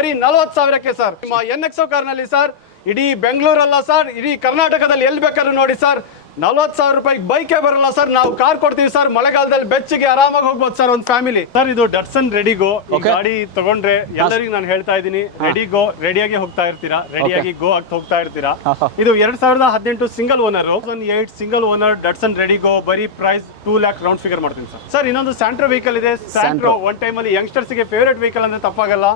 ಬರೀ 40,000ಕ್ಕೆ ಸರ್. ನಿಮ್ಮ NXO ಕಾರ್ನಲ್ಲಿ ಸರ್ ಇಡೀ ಬೆಂಗಳೂರಲ್ಲ ಸರ್, ಇಡೀ ಕರ್ನಾಟಕದಲ್ಲಿ ಎಲ್ಲಿ ಬೇಕಾದ್ರೂ ನೋಡಿ ಸರ್, 40,000 ರೂಪಾಯಿಗೆ ಬೈಕೇ ಬರಲ್ಲ ಸರ್. ನಾವು ಕಾರ್ ಕೊಡ್ತೀವಿ ಸರ್, ಮಳೆಗಾಲದಲ್ಲಿ ಬೆಚ್ಚಗೆ ಆರಾಮಾಗಿ ಹೋಗ್ಬೋದು ಸರ್ ಒಂದು ಫ್ಯಾಮಿಲಿ. ಸರ್ ಇದು ಡಟ್ಸನ್ ರೆಡಿಗೋ ಗಾಡಿ ತಗೊಂಡ್ರೆ ಎಲ್ಲರಿಗೂ ನಾನು ಹೇಳ್ತಾ ಇದ್ದೀನಿ, ರೆಡಿಗೋ ರೆಡಿಯಾಗಿ ಹೋಗ್ತಾ ಇರ್ತೀರಾ, ರೆಡಿಯಾಗಿ ಗೋ ಆಗ್ತಾ ಹೋಗ್ತಾ ಇರ್ತೀರಾ. ಇದು 2018 single owner, 2008 single owner Datsun Redigo. ಬರೀ ಪ್ರೈಸ್ 2 lakh ರೌಂಡ್ ಫಿಗರ್ ಮಾಡ್ತೀನಿ ಸರ್. ಸರ್ ಇನ್ನೊಂದು ಸ್ಯಾಂಟ್ರೋ ವೆಹಿಕಲ್ ಇದೆ. ಸ್ಯಾಂಟ್ರೋ ಒನ್ ಟೈಮ್ ಅಲ್ಲಿ ಯಂಗ್ಸ್ಟರ್ಸ್ ಗೆ ಫೇವರೇಟ್ ವೆಹಿಕಲ್ ಅಂದ್ರೆ ತಪ್ಪಾಗಲ್ಲ.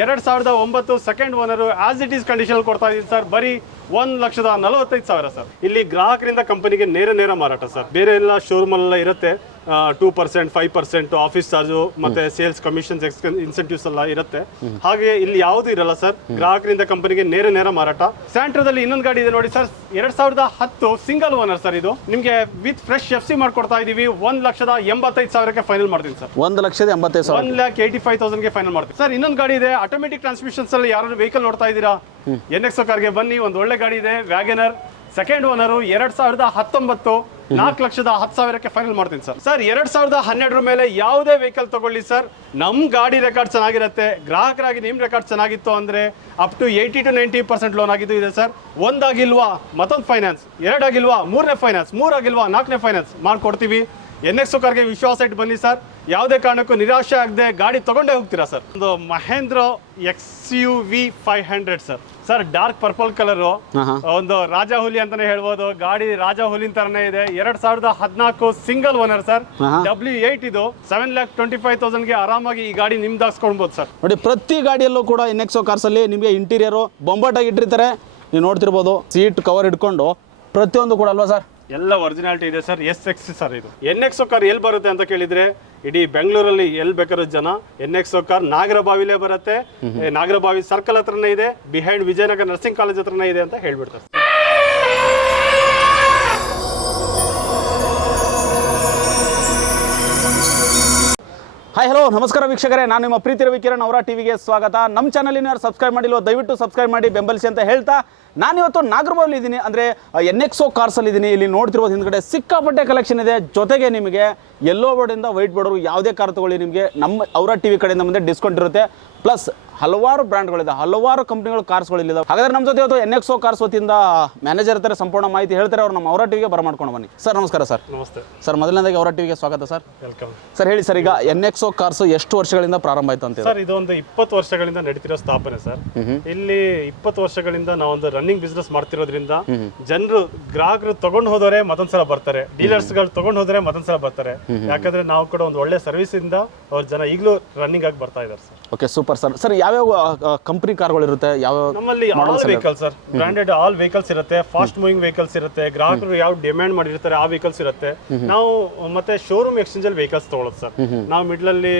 2009 second owner as it is condition ಕೊಡ್ತಾ ಇದೀನಿ ಸರ್. ಬರೀ 1,45,000 ಸರ್. ಇಲ್ಲಿ ಗ್ರಾಹಕರಿಂದ ಕಂಪನಿಗೆ ನೇರ ಮಾರಾಟ ಸರ್. ಬೇರೆ ಎಲ್ಲ ಶೋರೂಮ್ ಎಲ್ಲ ಇರುತ್ತೆ, 2%, 5% ಆಫೀಸ್ ಚಾರ್ಜು ಮತ್ತೆ ಸೇಲ್ಸ್ ಕಮಿಷನ್ಸ್ ಇನ್ಸೆಂಟಿವ್ಸ್ ಎಲ್ಲ ಇರುತ್ತೆ. ಹಾಗೆ ಇಲ್ಲಿ ಯಾವುದು ಇರಲ್ಲ ಸರ್. ಗ್ರಾಹಕರಿಂದ ಕಂಪನಿಗೆ ನೇರ ಮಾರಾಟ. ಸ್ಯಾಂಟ್ರೋದಲ್ಲಿ ಇನ್ನೊಂದು ಗಾಡಿ ಇದೆ ನೋಡಿ ಸರ್, 2010 ಸಿಂಗಲ್ ಓನರ್ ಸರ್. ಇದು ನಿಮ್ಗೆ ವಿತ್ ಫ್ರೆಶ್ FC ಮಾಡ್ಕೊಡ್ತಾ ಇದೀವಿ. 1,85,000ಕ್ಕೆ ಫೈನಲ್ ಮಾಡ್ತೀನಿ ಸರ್. 1,85,000, 1,85,000ಗೆ ಫೈನಲ್ ಮಾಡ್ತೀನಿ ಸರ್. ಇನ್ನೊಂದು ಗಾಡಿ ಇದೆ ಆಟೋಮೆಟಿಕ್ ಟ್ರಾನ್ಸ್ಮಿಷನ್ಸ್ ಅಲ್ಲಿ. ಯಾರು ವೆಹಿಕಲ್ ನೋಡ್ತಾ ಇದ್ದೀರಾ, NXO ಕಾರ್ಗೆ ಬನ್ನಿ. ಒಂದು ಒಳ್ಳೆ ಗಾಡಿ ಇದೆ, ವ್ಯಾಗನರ್ ಸೆಕೆಂಡ್ ಓನರ್, 2019, 4,10,000ಕ್ಕೆ ಫೈನಲ್ ಮಾಡ್ತೀನಿ ಸರ್. ಸರ್ 2012 ಮೇಲೆ ಯಾವುದೇ ವೆಹಿಕಲ್ ತಗೊಳ್ಳಿ ಸರ್, ನಮ್ ಗಾಡಿ ರೆಕಾರ್ಡ್ ಚೆನ್ನಾಗಿರುತ್ತೆ. ಗ್ರಾಹಕರಾಗಿ ನಿಮ್ ರೆಕಾರ್ಡ್ ಚೆನ್ನಾಗಿತ್ತು ಅಂದ್ರೆ ಅಪ್ ಟು 80 to 90% ಲೋನ್ ಆಗಿದ್ದು ಇದೆ ಸರ್. ಒಂದಾಗಿಲ್ವಾ ಮತ್ತೊಂದು ಫೈನಾನ್ಸ್, ಎರಡಾಗಿಲ್ವಾ ಮೂರನೇ ಫೈನಾನ್ಸ್, ಮೂರಾಗಿಲ್ವಾ ನಾಲ್ಕನೇ ಫೈನಾನ್ಸ್ ಮಾಡ್ಕೊಡ್ತೀವಿ. NXO ಕಾರ್ಗೆ ವಿಶ್ವಾಸ ಇಟ್ಟು ಬನ್ನಿ ಸರ್. ಯಾವುದೇ ಕಾರಣಕ್ಕೂ ನಿರಾಶೆ ಆಗದೆ ಗಾಡಿ ತಗೊಂಡೇ ಹೋಗ್ತೀರಾ ಸರ್. ಒಂದು Mahindra XUV 500 sir. Sir dark purple colour, ಒಂದು ರಾಜಾ ಹುಲಿ ಅಂತಾನೆ ಹೇಳ್ಬೋದು. ಗಾಡಿ ರಾಜಾ ಹುಲಿನ್ ತರನೇ ಇದೆ. 2014 ಸಿಂಗಲ್ ಓನರ್ ಸರ್. W8 ಇದು. 7,25,000ಗೆ ಆರಾಮಾಗಿ ಈ ಗಾಡಿ ನಿಮ್ದಾಗಿಸ್ಕೊಳ್ಬಹುದು ಸರ್. ನೋಡಿ ಪ್ರತಿ ಗಾಡಿಯಲ್ಲೂ ಕೂಡ NXO ಕಾರ್ಸ್ ಅಲ್ಲಿ ನಿಮಗೆ ಇಂಟೀರಿಯರ್ ಬೊಂಬಾಟಾಗಿ ಇಟ್ಟಿರ್ತಾರೆ. ನೀವು ನೋಡ್ತಿರ್ಬೋದು, ಸೀಟ್ ಕವರ್ ಇಟ್ಕೊಂಡು ಪ್ರತಿಯೊಂದು ಕೂಡ ಅಲ್ವಾ ಸರ್, ಎಲ್ಲ ಒರಿಜಿನಾಲಿಟಿ ಇದೆ ಸರ್. SX ಸರ್ ಇದು. NXO ಕಾರ್ ಎಲ್ಲಿ ಬರುತ್ತೆ ಅಂತ ಕೇಳಿದ್ರೆ, ಇಡೀ ಬೆಂಗಳೂರಲ್ಲಿ ಎಲ್ಲಿ ಬೇಕಾದ್ರೂ ಜನ NXO ಕಾರ್ ನಾಗರಬಾವಿಲೇ ಬರುತ್ತೆ. ನಾಗರಬಾವಿ ಸರ್ಕಲ್ ಹತ್ರನೇ ಇದೆ, ಬಿಹೈಂಡ್ ವಿಜಯನಗರ ನರ್ಸಿಂಗ್ ಕಾಲೇಜ್ ಹತ್ರನೇ ಇದೆ ಅಂತ ಹೇಳ್ಬಿಡ್ತಾರೆ. ಹಾಯ್ ಹಲೋ ನಮಸ್ಕಾರ ವೀಕ್ಷಕರೇ, ನಾನು ನಿಮ್ಮ ಪ್ರೀತಿ ರವಿ ಕಿರಣ್ ಅವರ ಟಿವಿಗೆ ಸ್ವಾಗತ. ನಮ್ಮ ಚಾನಲ್ ಯಾರು ಸಬ್ಸ್ಕ್ರೈಬ್ ಮಾಡಿಲ್ವೋ ದಯವಿಟ್ಟು ಸಬ್ಸ್ಕ್ರೈಬ್ ಮಾಡಿ ಬೆಂಬಲಿಸಿ ಅಂತ ಹೇಳ್ತಾ, ನಾನಿವತ್ತು ನಾಗರಬಾವಿಲಿ ಇದ್ದೀನಿ, ಅಂದರೆ NXO ಕಾರ್ಸಲ್ಲಿ ಇದ್ದೀನಿ. ಇಲ್ಲಿ ನೋಡ್ತಿರ್ಬೋದು ಹಿಂದ್ಗಡೆ ಸಿಕ್ಕಾಪಟ್ಟೆ ಕಲೆಕ್ಷನ್ ಇದೆ. ಜೊತೆಗೆ ನಿಮಗೆ ಯೆಲ್ಲೋ ಬೋರ್ಡಿಂದ ವೈಟ್ ಬೋರ್ಡ್ರು ಯಾವುದೇ ಕಾರ್ ತಗೊಳ್ಳಿ ನಿಮಗೆ ನಮ್ಮ ಅವರ ಟಿವಿ ಕಡೆಯಿಂದ ಮುಂದೆ ಡಿಸ್ಕೌಂಟ್ ಇರುತ್ತೆ. ಪ್ಲಸ್ ಹಲವಾರು ಬ್ರ್ಯಾಂಡ್ಗಳಿದೆ, ಹಲವಾರು ಕಂಪ್ನಿಗಳು ಕಾರ್ಸ್ಗಳಿದ್ದಾವೆ. ಹಾಗಾದ್ರೆ ನಮ್ಮ ಜೊತೆ ಇವತ್ತು NXO ಕಾರ್ಸ್ ವತಿಯಿಂದ ಮ್ಯಾನೇಜರ್ ಇರ್ತಾರೆ, ಸಂಪೂರ್ಣ ಮಾಹಿತಿ ಹೇಳ್ತಾರೆ. ಅವ್ರು ನಮ್ಮ ಅವರ ಟಿವಿಗೆ ಬರಮಾಡ್ಕೊಂಡು ಬನ್ನಿ. ಸರ್ ನಮಸ್ಕಾರ ಸರ್. ನಮಸ್ತೆ ಸರ್. ಮೊದಲನೇದಾಗಿ ಅವರ ಟಿವಿಗೆ ಸ್ವಾಗತ ಸರ್. Welcome sir. ಹೇಳಿ ಸರ್, ಈಗ NXO ಕಾರ್ಸ್ ಎಷ್ಟು ವರ್ಷಗಳಿಂದ ಪ್ರಾರಂಭ ಆಯ್ತು ಅಂತ? ಸರ್ ಇದೊಂದು 20 ವರ್ಷಗಳಿಂದ ನಡೀತಿರೋ ಸ್ಥಾಪನೆ ಸರ್. ಇಲ್ಲಿ 20 ವರ್ಷಗಳಿಂದ ನಾವೊಂದು ರನ್ನಿಂಗ್ ಬಿಸ್ನೆಸ್ ಮಾಡ್ತಿರೋದ್ರಿಂದ ಜನರು ಗ್ರಾಹಕರು ತಗೊಂಡು ಹೋದರೆ ಮತ್ತೊಂದ್ಸಲ ಬರ್ತಾರೆ, ಡೀಲರ್ಸ್ ಗಳು ತಗೊಂಡು ಹೋದ್ರೆ ಮತ್ತೊಂದ್ಸಲ ಬರ್ತಾರೆ. ಯಾಕಂದ್ರೆ ನಾವು ಕೂಡ ಒಂದು ಒಳ್ಳೆ ಸರ್ವಿಸ್ ಇಂದ ಅವ್ರ ಜನ ಈಗಲೂ ರನ್ನಿಂಗ್ ಆಗಿ ಬರ್ತಾ ಇದ್ದಾರೆ sir. Okay super sir. Sir ಯಾವ್ಯಾವ ಕಂಪನಿ ಕಾರ್ಗಳು ಇರುತ್ತೆ? ಯಾವ ನಮ್ಮಲ್ಲಿ all vehicle sir, branded all vehicles ಇರುತ್ತೆ. ಫಾಸ್ಟ್ ಮೂವಿಂಗ್ ವೆಹಿಕಲ್ಸ್ ಇರುತ್ತೆ. ಗ್ರಾಹಕರು ಯಾವ ಡಿಮ್ಯಾಂಡ್ ಮಾಡಿರ್ತಾರೆ ಆ ವೆಹಿಕಲ್ಸ್ ಇರುತ್ತೆ. ನಾವು ಮತ್ತೆ ಶೋರೂಮ್ ಎಕ್ಸ್ಚೇಂಜ್ ಅಲ್ಲಿ ವೆಹಿಕಲ್ಸ್ ತಗೊಳ್ಳೋದು ಸರ್. ನಾವು ಮಿಡ್ಲ್ ಅಲ್ಲಿ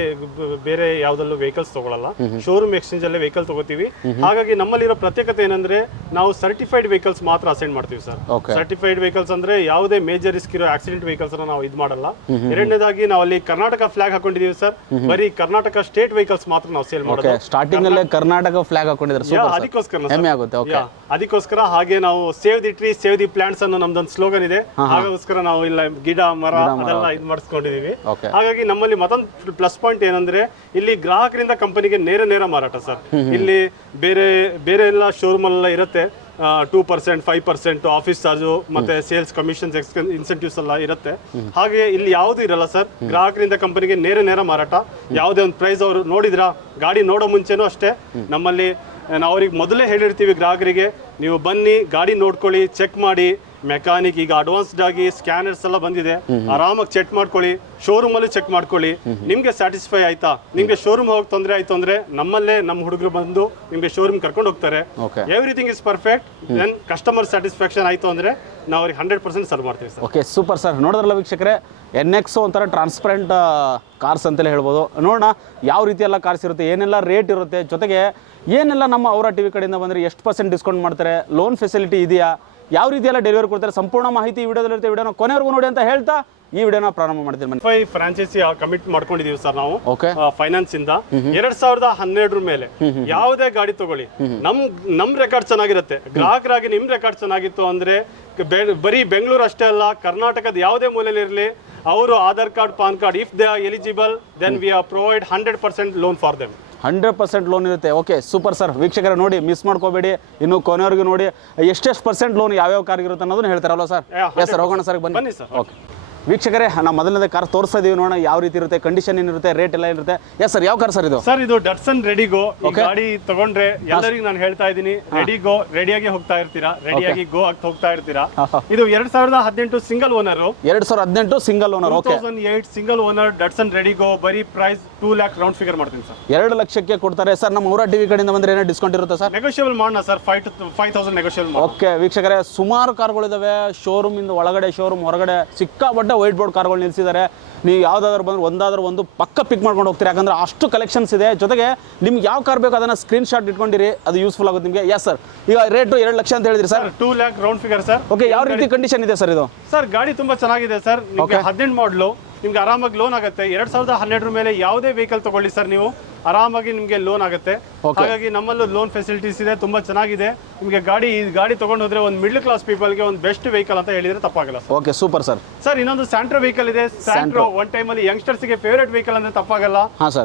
ಬೇರೆ ಯಾವ್ದಲ್ಲೂ ವೆಹಿಕಲ್ಸ್ ತಗೊಳ್ಳಲ್ಲ, ಶೋರೂಮ್ ಎಕ್ಸ್ಚೇಂಜ್ ಅಲ್ಲೇ ವೆಹಿಕಲ್ ತಗೋತೀವಿ. ಹಾಗಾಗಿ ನಮ್ಮಲ್ಲಿರೋ ಪ್ರತ್ಯೇಕತೆ ಏನಂದ್ರೆ ನಾವು ಸರ್ಟಿಫೈಡ್ ವೆಹಿಕಲ್ಸ್ ಮಾತ್ರ ಅಸೈನ್ ಮಾಡ್ತೀವಿ ಸರ್. ಸರ್ಟಿಫೈಡ್ ವೆಹಿಕಲ್ಸ್ ಅಂದ್ರೆ ಯಾವುದೇ ಮೇಜರ್ ರಿಸ್ಕ್ ಇರೋ ಆಕ್ಸಿಡೆಂಟ್ ವೆಹಿಕಲ್ಸ್ ನಾವು ಇದು ಮಾಡಲ್ಲ. ಎರಡನೇದಾಗಿ ನಾವು ಅಲ್ಲಿ ಕರ್ನಾಟಕ ಫ್ಲಾಗ್ ಹಾಕೊಂಡಿದೀವಿ ಸರ್. ಬರೀ ಕರ್ನಾಟಕ ಸ್ಟೇಟ್ ವೆಹಿಕಲ್ಸ್ ಮಾತ್ರ ನಾವು ಸೇಲ್ ಮಾಡೋದು. ಸ್ಟಾರ್ಟಿಂಗ್ ಅಲ್ಲೇ ಕರ್ನಾಟಕ ಫ್ಲಾಗ್ ಹಾಕೊಂಡಿದ್ದಾರೆ, ಅದಕ್ಕೋಸ್ಕರ ಹಾಗೆ ನಾವು save the tree save the plants ಅನ್ನೋ ನಮ್ದೊಂದು ಸ್ಲೋಗನ್ ಇದೆ. ಹಾಗೋಸ್ಕರ ನಾವು ಇಲ್ಲ ಗಿಡ ಮರ ಅದೆಲ್ಲ ಇದು ಮಾಡಿಸ್ಕೊಂಡಿದೀವಿ. ಹಾಗಾಗಿ ನಮ್ಮಲ್ಲಿ ಮತ್ತೊಂದು ಪ್ಲಸ್ ಪಾಯಿಂಟ್ ಏನಂದ್ರೆ ಇಲ್ಲಿ ಗ್ರಾಹಕರಿಂದ ಕಂಪನಿಗೆ ನೇರ ಮಾರಾಟ ಸರ್. ಇಲ್ಲಿ ಬೇರೆ ಎಲ್ಲ ಶೋರೂಮ್ ಎಲ್ಲ ಇರುತ್ತೆ, 2%, 5% ಆಫೀಸ್ ಚಾರ್ಜು ಮತ್ತೆ ಸೇಲ್ಸ್ ಕಮಿಷನ್ಸ್ ಇನ್ಸೆಂಟಿವ್ಸ್ ಎಲ್ಲ ಇರುತ್ತೆ. ಹಾಗೆ ಇಲ್ಲಿ ಯಾವುದು ಇರಲ್ಲ ಸರ್. ಗ್ರಾಹಕರಿಂದ ಕಂಪನಿಗೆ ನೇರ ಮಾರಾಟ. ಯಾವುದೇ ಒಂದು ಪ್ರೈಸ್ ಅವರು ನೋಡಿದ್ರಾ, ಗಾಡಿ ನೋಡೋ ಮುಂಚೆನೂ ಅಷ್ಟೇ ನಮ್ಮಲ್ಲಿ ನಾವು ಅವ್ರಿಗೆ ಮೊದಲೇ ಹೇಳಿರ್ತೀವಿ ಗ್ರಾಹಕರಿಗೆ, ನೀವು ಬನ್ನಿ ಗಾಡಿ ನೋಡ್ಕೊಳ್ಳಿ, ಚೆಕ್ ಮಾಡಿ. ಮೆಕ್ಯಾನಿಕ್ ಈಗ ಅಡ್ವಾನ್ಸ್ಡ್ ಆಗಿ ಸ್ಕ್ಯಾನರ್ಸ್ ಎಲ್ಲ ಬಂದಿದೆ, ಆರಾಮಾಗಿ ಚೆಕ್ ಮಾಡ್ಕೊಳ್ಳಿ. ಶೋರೂಮ್ ಅಲ್ಲಿ ಚೆಕ್ ಮಾಡ್ಕೊಳ್ಳಿ. ನಿಮ್ಗೆ ಸ್ಯಾಟಿಸ್ಫೈ ಆಯ್ತಾ, ನಿಮ್ಗೆ ಶೋರೂಮ್ ಹೋಗಿ ತೊಂದರೆ ಆಯ್ತು ಅಂದ್ರೆ ನಮ್ಮಲ್ಲೇ ನಮ್ಮ ಹುಡುಗರು ಬಂದು ನಿಮ್ಗೆ ಶೋರೂಮ್ ಕರ್ಕೊಂಡು ಹೋಗ್ತಾರೆ. Everything is perfect. Then customer satisfaction ಆಯ್ತು ಅಂದ್ರೆ ನಾವು ಅವ್ರಿಗೆ 100% ಸರ್ವ್ ಮಾಡ್ತೀವಿ ಸರ್. Okay super sir. ನೋಡಿದ್ರಲ್ಲ ವೀಕ್ಷಕರೇ, NXO ಒಂಥರ ಟ್ರಾನ್ಸ್ಪರೆಂಟ್ ಕಾರ್ಸ್ ಅಂತಲೇ ಹೇಳ್ಬೋದು. ನೋಡೋಣ ಯಾವ ರೀತಿ ಎಲ್ಲ ಕಾರ್ಸ್ ಇರುತ್ತೆ, ಏನೆಲ್ಲ ರೇಟ್ ಇರುತ್ತೆ, ಜೊತೆಗೆ ಏನೆಲ್ಲ ನಮ್ಮ ಅವರ ಟಿವಿ ಕಡೆಯಿಂದ ಬಂದರೆ ಎಷ್ಟು % ಡಿಸ್ಕೌಂಟ್ ಮಾಡ್ತಾರೆ, ಲೋನ್ ಫೆಸಿಲಿಟಿ ಇದೆಯಾ, ಯಾವ ರೀತಿ ಎಲ್ಲ ಡೆಲಿವರಿ ಕೊಡ್ತಾರೆ, ಸಂಪೂರ್ಣ ಮಾಹಿತಿ ಈ ವಿಡಿಯೋದಲ್ಲಿ ಇರುತ್ತೆ. ವಿಡಿಯೋನ ಕೊನೆವರೆಗೂ ನೋಡಿ ಅಂತ ಹೇಳ್ತಾ ಈ ವಿಡಿಯೋನ ಪ್ರಾರಂಭ ಮಾಡ್ತೀನಿ. ಫ್ರಾಂಚೈಸಿ ಕಮಿಟ್ ಮಾಡ್ಕೊಂಡಿದೀವಿ ಸರ್ ನಾವು ಫೈನಾನ್ಸ್ ಇಂದ. 2012 ಮೇಲೆ ಯಾವುದೇ ಗಾಡಿ ತಗೊಳ್ಳಿ, ನಮ್ ರೆಕಾರ್ಡ್ ಚೆನ್ನಾಗಿರುತ್ತೆ. ಗ್ರಾಹಕರಾಗಿ ನಿಮ್ ರೆಕಾರ್ಡ್ ಚೆನ್ನಾಗಿತ್ತು ಅಂದ್ರೆ ಬರೀ ಬೆಂಗಳೂರು ಅಷ್ಟೇ ಅಲ್ಲ, ಕರ್ನಾಟಕದ ಯಾವುದೇ ಮೂಲೆಯಲ್ಲಿ ಇರಲಿ, ಅವರು Aadhaar card PAN card if they are eligible then we are provide 100% loan for them. 100% loan ಇರುತ್ತೆ. Okay super sir. ವೀಕ್ಷಕರೇ ನೋಡಿ, ಮಿಸ್ ಮಾಡ್ಕೋಬೇಡಿ, ಇನ್ನು ಕೊನೆಯವರೆಗೂ ನೋಡಿ ಎಷ್ಟೆಷ್ಟು ಪರ್ಸೆಂಟ್ ಲೋನ್ ಯಾವ್ಯಾವ ಕಾರ್ಗೆ ಇರುತ್ತೆ ಅನ್ನೋದನ್ನ ಹೇಳ್ತಾರಲ್ವ ಸರ್? ಎಸ್ ಸರ್, ಹೋಗೋಣ ಸರ್, ಬನ್ನಿ ಸರ್. ಓಕೆ ವೀಕ್ಷಕರೇ, ನಾವು ಮೊದಲನೇ ಕಾರ್ ತೋರಿಸ್ತಾ ಇದೀವಿ, ನೋಡೋಣ ಯಾವ ರೀತಿ ಇರುತ್ತೆ, ಕಂಡೀಷನ್ ಏನಿರುತ್ತೆ, ರೇಟ್ ಎಲ್ಲ ಇರುತ್ತೆ. ಎಸ್ ಸರ್, ಯಾವ ಕಾರ್ ಸರ್ ಇದು? ಸರ್ ಇದು ಡಟ್ಸನ್ ರೆಡಿಗೋ. ಗಾಡಿ ತಗೊಂಡ್ರೆ ಎಲ್ಲರಿಗೂ ನಾನು ಹೇಳ್ತಾ ಇದ್ದೀನಿ, ರೆಡಿಗೋ ರೆಡಿಯಾಗಿ ಹೋಗ್ತಾ ಇರ್ತೀರಾ, ರೆಡಿಯಾಗಿ ಗೋ ಆಗ್ತಾ ಹೋಗ್ತಾ ಇರ್ತೀರಾ. ಇದು 2018 single owner, 2018 single owner. Okay, 2008 single owner Datsun Redigo. ಬರೀ ಪ್ರೈಸ್ 2 lakh ರೌಂಡ್ ಫಿಗರ್ ಮಾಡ್ತೀನಿ ಸರ್. 2 ಲಕ್ಷಕ್ಕೆ ಕೊಡ್ತಾರೆ ಸರ್. ನಮ್ಮ ಔರಾ ಟಿವಿ ಕಡೆಯಿಂದ ಬಂದ್ರೆ ಏನೋ ಡಿಸ್ಕೌಂಟ್ ಇರುತ್ತೆ ಸರ್? ನೆಗೋಷಿಯಬಲ್ ಮಾಡೋಣ ಸರ್, 5,000 ನೆಗೋಷಿಯಬಲ್ ಮಾಡೋಣ. ಓಕೆ ವೀಕ್ಷಕರೇ, ಸುಮಾರು ಕಾರ್ಗಳಿದಾವೆ. ಶೋರೂಮ್ ಇಂದ ಒಳಗಡೆ, ಶೋರೂಮ್ ಹೊರಗಡೆ ಸಿಕ್ಕಾಪಟ್ಟೆ ವೈಟ್ ಬೋರ್ಡ್ ಕಾರ್ಗಳು ನಿಲ್ಸಿದ್ದಾರೆ. ನೀವು ಯಾವ್ದಾದ್ರು ಬಂದ್ರೆ ಒಂದಾದ್ರೂ ಒಂದು ಪಕ್ಕ ಪಿಕ್ ಮಾಡ್ಕೊಂಡು ಹೋಗ್ತೀರಿ, ಯಾಕಂದ್ರೆ ಅಷ್ಟು ಕಲೆಕ್ಷನ್ಸ್ ಇದೆ. ಜೊತೆಗೆ ನಿಮ್ಗೆ ಯಾವ ಕಾರ್ ಬೇಕು ಅದನ್ನ ಸ್ಕ್ರೀನ್ ಶಾಟ್ ಇಟ್ಕೊಂಡಿರಿ, ಅದು ಯೂಸ್ಫುಲ್ ಆಗುತ್ತೆ ನಿಮಗೆ. ಎಸ್ ಸರ್, ಈಗ ರೇಟ್ 2 ಲಕ್ಷ ಅಂತ ಹೇಳಿದ್ರಿ sir? 2 lakh round figure sir. Okay, ಯಾವ ರೀತಿ ಕಂಡೀಷನ್ ಇದೆ ಸರ್ ಇದು? ಸರ್ ಗಾಡಿ ತುಂಬಾ ಚೆನ್ನಾಗಿದೆ ಸರ್. ನಿಮಗೆ 18 ಮಾಡಲು, ನಿಮ್ಗೆ ಆರಾಮಾಗಿ ಲೋನ್ ಆಗುತ್ತೆ. 2012 ಮೇಲೆ ಯಾವುದೇ ವೆಹಿಕಲ್ ತಗೊಳ್ಳಿ ಸರ್, ನೀವು ಆರಾಮಾಗಿ ನಿಮಗೆ ಲೋನ್ ಆಗುತ್ತೆ. ಹಾಗಾಗಿ ನಮ್ಮಲ್ಲೂ ಲೋನ್ ಫೆಸಿಲಿಟೀಸ್ ಇದೆ, ತುಂಬಾ ಚೆನ್ನಾಗಿದೆ. ನಿಮಗೆ ಗಾಡಿ ತಗೊಂಡು ಹೋದ್ರೆ ಒಂದು ಮಿಡ್ಲ್ ಕ್ಲಾಸ್ ಪೀಪಲ್ಗೆ ಒಂದು ಬೆಸ್ಟ್ ವೆಹಿಕಲ್ ಅಂತ ಹೇಳಿದ್ರೆ ತಪ್ಪಾಗಲ್ಲ. Okay super sir. ಸರ್ ಇನ್ನೊಂದು ಸ್ಯಾಂಟ್ರೋ ವೆಹಿಕಲ್ ಇದೆ. ಸ್ಯಾಂಟ್ರೋ ಒನ್ ಟೈಮ್ ಅಲ್ಲಿ ಯಂಗ್ಸ್ಟರ್ಸ್ ಗೆ ಫೇವರೇಟ್ ವೆಹಿಕಲ್ ಅಂದ್ರೆ ತಪ್ಪಾಗಲ್ಲ.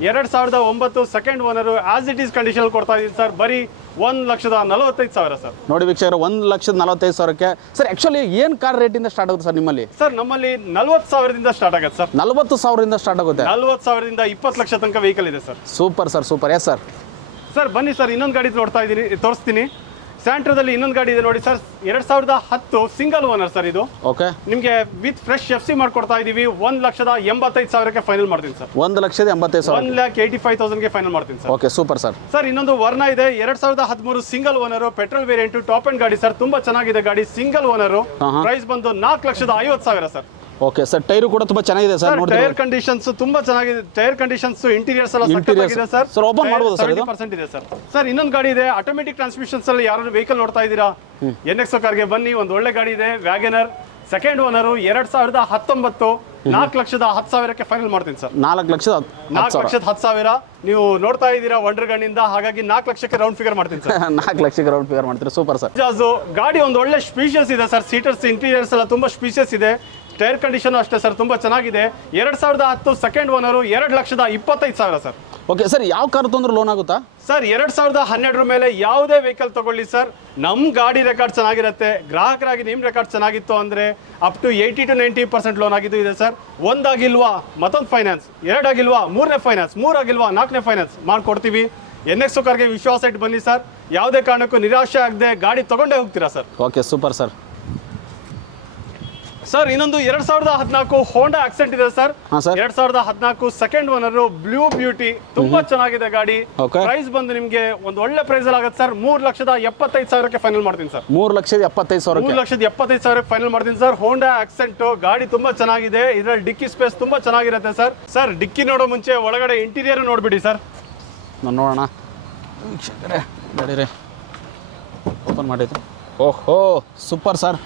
2009 second owner as it is condition ಕೊಡ್ತಾ ಇದೀನಿ ಸರ್. ಬರೀ 1,45,000 ಸರ್. ನೋಡಿ ವೀಕ್ಷಕರು, 1,45,000ಕ್ಕೆ ಸರ್. ಆಕ್ಚುಲಿ ಏನ್ ಕಾರ್ ರೇಟ್ ಇಂದ ಸ್ಟಾರ್ಟ್ ಆಗುತ್ತೆ ಸರ್ ನಿಮ್ಮಲ್ಲಿ? ಸರ್ ನಮ್ಮಲ್ಲಿ 40,000ದಿಂದ ಸ್ಟಾರ್ಟ್ ಆಗುತ್ತೆ ಸರ್. 40,000ದಿಂದ ಸ್ಟಾರ್ಟ್ ಆಗುತ್ತೆ. 40,000ದಿಂದ 20 ಲಕ್ಷ ತನಕ ವೆಹಿಕಲ್ ಇದೆ sir. Super sir, super. S sir. Sir ಬನ್ನಿ ಸರ್, ಇನ್ನೊಂದು ಗಾಡಿ ತೋರಿಸ್ತೀನಿ. ಸ್ಯಾಂಟ್ರೋದಲ್ಲಿ ಇನ್ನೊಂದು ಗಾಡಿ ಇದೆ ನೋಡಿ ಸರ್. 2010 ಸಿಂಗಲ್ ಓನರ್ ಸರ್ ಇದು. ಓಕೆ, ನಿಮಗೆ ವಿತ್ ಫ್ರೆಶ್ FC ಮಾಡ್ಕೊಡ್ತಾ ಇದೀವಿ. 1,85,000ಕ್ಕೆ ಫೈನಲ್ ಮಾಡ್ತೀನಿ ಸರ್. 1,85,000. 1,85,000ಗೆ ಫೈನಲ್ ಮಾಡ್ತೀನಿ sir. Okay super sir. Sir ಇನ್ನೊಂದು ವರ್ಣ ಇದೆ. 2013 single owner, petrol variant, top end ಗಾಡಿ ಸರ್. ತುಂಬಾ ಚೆನ್ನಾಗಿದೆ ಗಾಡಿ, ಸಿಂಗಲ್ ಓನರ್. ಪ್ರೈಸ್ ಬಂದು 4,50,000 ಸರ್. ಓಕೆ ಸರ್, ಟೈರು ಕೂಡ ತುಂಬಾ ಚೆನ್ನಾಗಿದೆ ಸರ್. ನೋಡಿ, ಟೈರ್ ಕಂಡೀಷನ್ಸ್ ತುಂಬಾ ಚೆನ್ನಾಗಿದೆ. ಟೈರ್ ಕಂಡೀಷನ್ಸ್, ಇಂಟೀರಿಯರ್ಸ್ ಎಲ್ಲ ಸಕ್ಕತ್ತಾಗಿದೆ ಸರ್. ಸರ್ ಓಪನ್ ಮಾಡಬಹುದು ಸರ್? 70% ಇದೆ ಸರ್. ಸರ್ ಇನ್ನೊಂದು ಗಾಡಿ ಇದೆ, ಆಟೋಮೆಟಿಕ್ ಟ್ರಾನ್ಸ್ಮಿಷನ್ಸ್ ಅಲ್ಲಿ. ಯಾರು ವೆಹಿಕಲ್ ನೋಡ್ತಾ ಇದ್ದೀರಾ, NXO ಕಾರ್ಗೆ ಬನ್ನಿ. ಒಂದು ಒಳ್ಳೆ ಗಾಡಿ ಇದೆ, ವ್ಯಾಗನರ್, ಸೆಕೆಂಡ್ ಓನರ್, 2019, 4,10,000ಕ್ಕೆ ಫೈನಲ್ ಮಾಡ್ತೀನಿ ಸರ್. 4,10,000. ನೀವು ನೋಡ್ತಾ ಇದ್ದೀರಾ ವಂಡರ್ ಗಣ್ಣಿಂದ, ಹಾಗಾಗಿ 4 ಲಕ್ಷಕ್ಕೆ ರೌಂಡ್ ಫಿಗರ್ ಮಾಡ್ತೀನಿ ಸರ್. 4 ಲಕ್ಷಕ್ಕೆ ರೌಂಡ್ ಫಿಗರ್ ಮಾಡ್ತೀರಾ? Super sir. ಗಾಡಿ ಒಂದು ಒಳ್ಳೆ ಸ್ಪೀಷಿಯಸ್ ಇದೆ ಸರ್. ಸೀಟರ್ಸ್, ಇಂಟೀರಿಯರ್ಸ್ ಎಲ್ಲ ತುಂಬಾ ಸ್ಪೀಷಿಯಸ್ ಇದೆ. ಟೈರ್ ಕಂಡೀಷನ್ ಅಷ್ಟೇ ಸರ್, ತುಂಬಾ ಚೆನ್ನಾಗಿದೆ. 2010 second owner, 2,25,000 sir. Okay sir, ಯಾವ ಕಾರ್ ತೊಂದ್ರೆ ಲೋನ್ ಆಗುತ್ತಾ ಸರ್? 2012 ಮೇಲೆ ಯಾವುದೇ ವೆಹಿಕಲ್ ತಗೊಳ್ಳಿ ಸರ್, ನಮ್ ಗಾಡಿ ರೆಕಾರ್ಡ್ ಚೆನ್ನಾಗಿರುತ್ತೆ. ಗ್ರಾಹಕರಾಗಿ ನಿಮ್ ರೆಕಾರ್ಡ್ ಚೆನ್ನಾಗಿತ್ತು ಅಂದ್ರೆ ಅಪ್ ಟು 80 to 90% ಲೋನ್ ಆಗಿದ್ದು ಇದೆ ಸರ್. ಒಂದಾಗಿಲ್ವಾ ಮತ್ತೊಂದು ಫೈನಾನ್ಸ್, 2 ಆಗಿಲ್ವಾ 3ನೇ ಫೈನಾನ್ಸ್, 3 ಆಗಿಲ್ವಾ 4ನೇ ಫೈನಾನ್ಸ್ ಮಾಡ್ಕೊಡ್ತೀವಿ. NXO ಕಾರ್ಗೆ ವಿಶ್ವಾಸ ಇಟ್ಟು ಬನ್ನಿ ಸರ್. ಯಾವುದೇ ಕಾರಣಕ್ಕೂ ನಿರಾಶೆ ಆಗದೆ ಗಾಡಿ ತಗೊಂಡೇ ಹೋಗ್ತೀರಾ sir. Okay super sir. Sir ಇನ್ನೊಂದು 2014 ಹೋಂಡಾ ಆಕ್ಸೆಂಟ್ ಇದೆ sir. 2014 second owner, blue beauty, ತುಂಬಾ ಚೆನ್ನಾಗಿದೆ ಗಾಡಿ. ಪ್ರೈಸ್ ಬಂದು ನಿಮ್ಗೆ ಒಂದು ಒಳ್ಳೆ ಪ್ರೈಸ್ ಅಲ್ಲಿ ಆಗುತ್ತೆ ಸರ್. 3,75,000ಕ್ಕೆ ಫೈನಲ್ ಮಾಡ್ತೀನಿ ಸರ್. 3,75,000. 3,75,000ಕ್ಕೆ ಫೈನಲ್ ಮಾಡ್ತೀನಿ ಸರ್. ಹೋಂಡಾ ಆಕ್ಸೆಂಟ್ ಗಾಡಿ ತುಂಬಾ ಚೆನ್ನಾಗಿದೆ. ಇದರಲ್ಲಿ ಡಿಕ್ಕಿ ಸ್ಪೇಸ್ ತುಂಬಾ ಚೆನ್ನಾಗಿರುತ್ತೆ ಸರ್. ಸರ್ ಡಿಕ್ಕಿ ನೋಡೋ ಮುಂಚೆ ಒಳಗಡೆ ಇಂಟೀರಿಯರ್ ನೋಡ್ಬಿಡಿ ಸರ್. ನೋಡೋಣ ವೀಕ್ಷಕರೇ, ನಡೀರಿ, ಓಪನ್ ಮಾಡಿದ್ರು. ಓಹೋ ಸೂಪರ್ ಸರ್.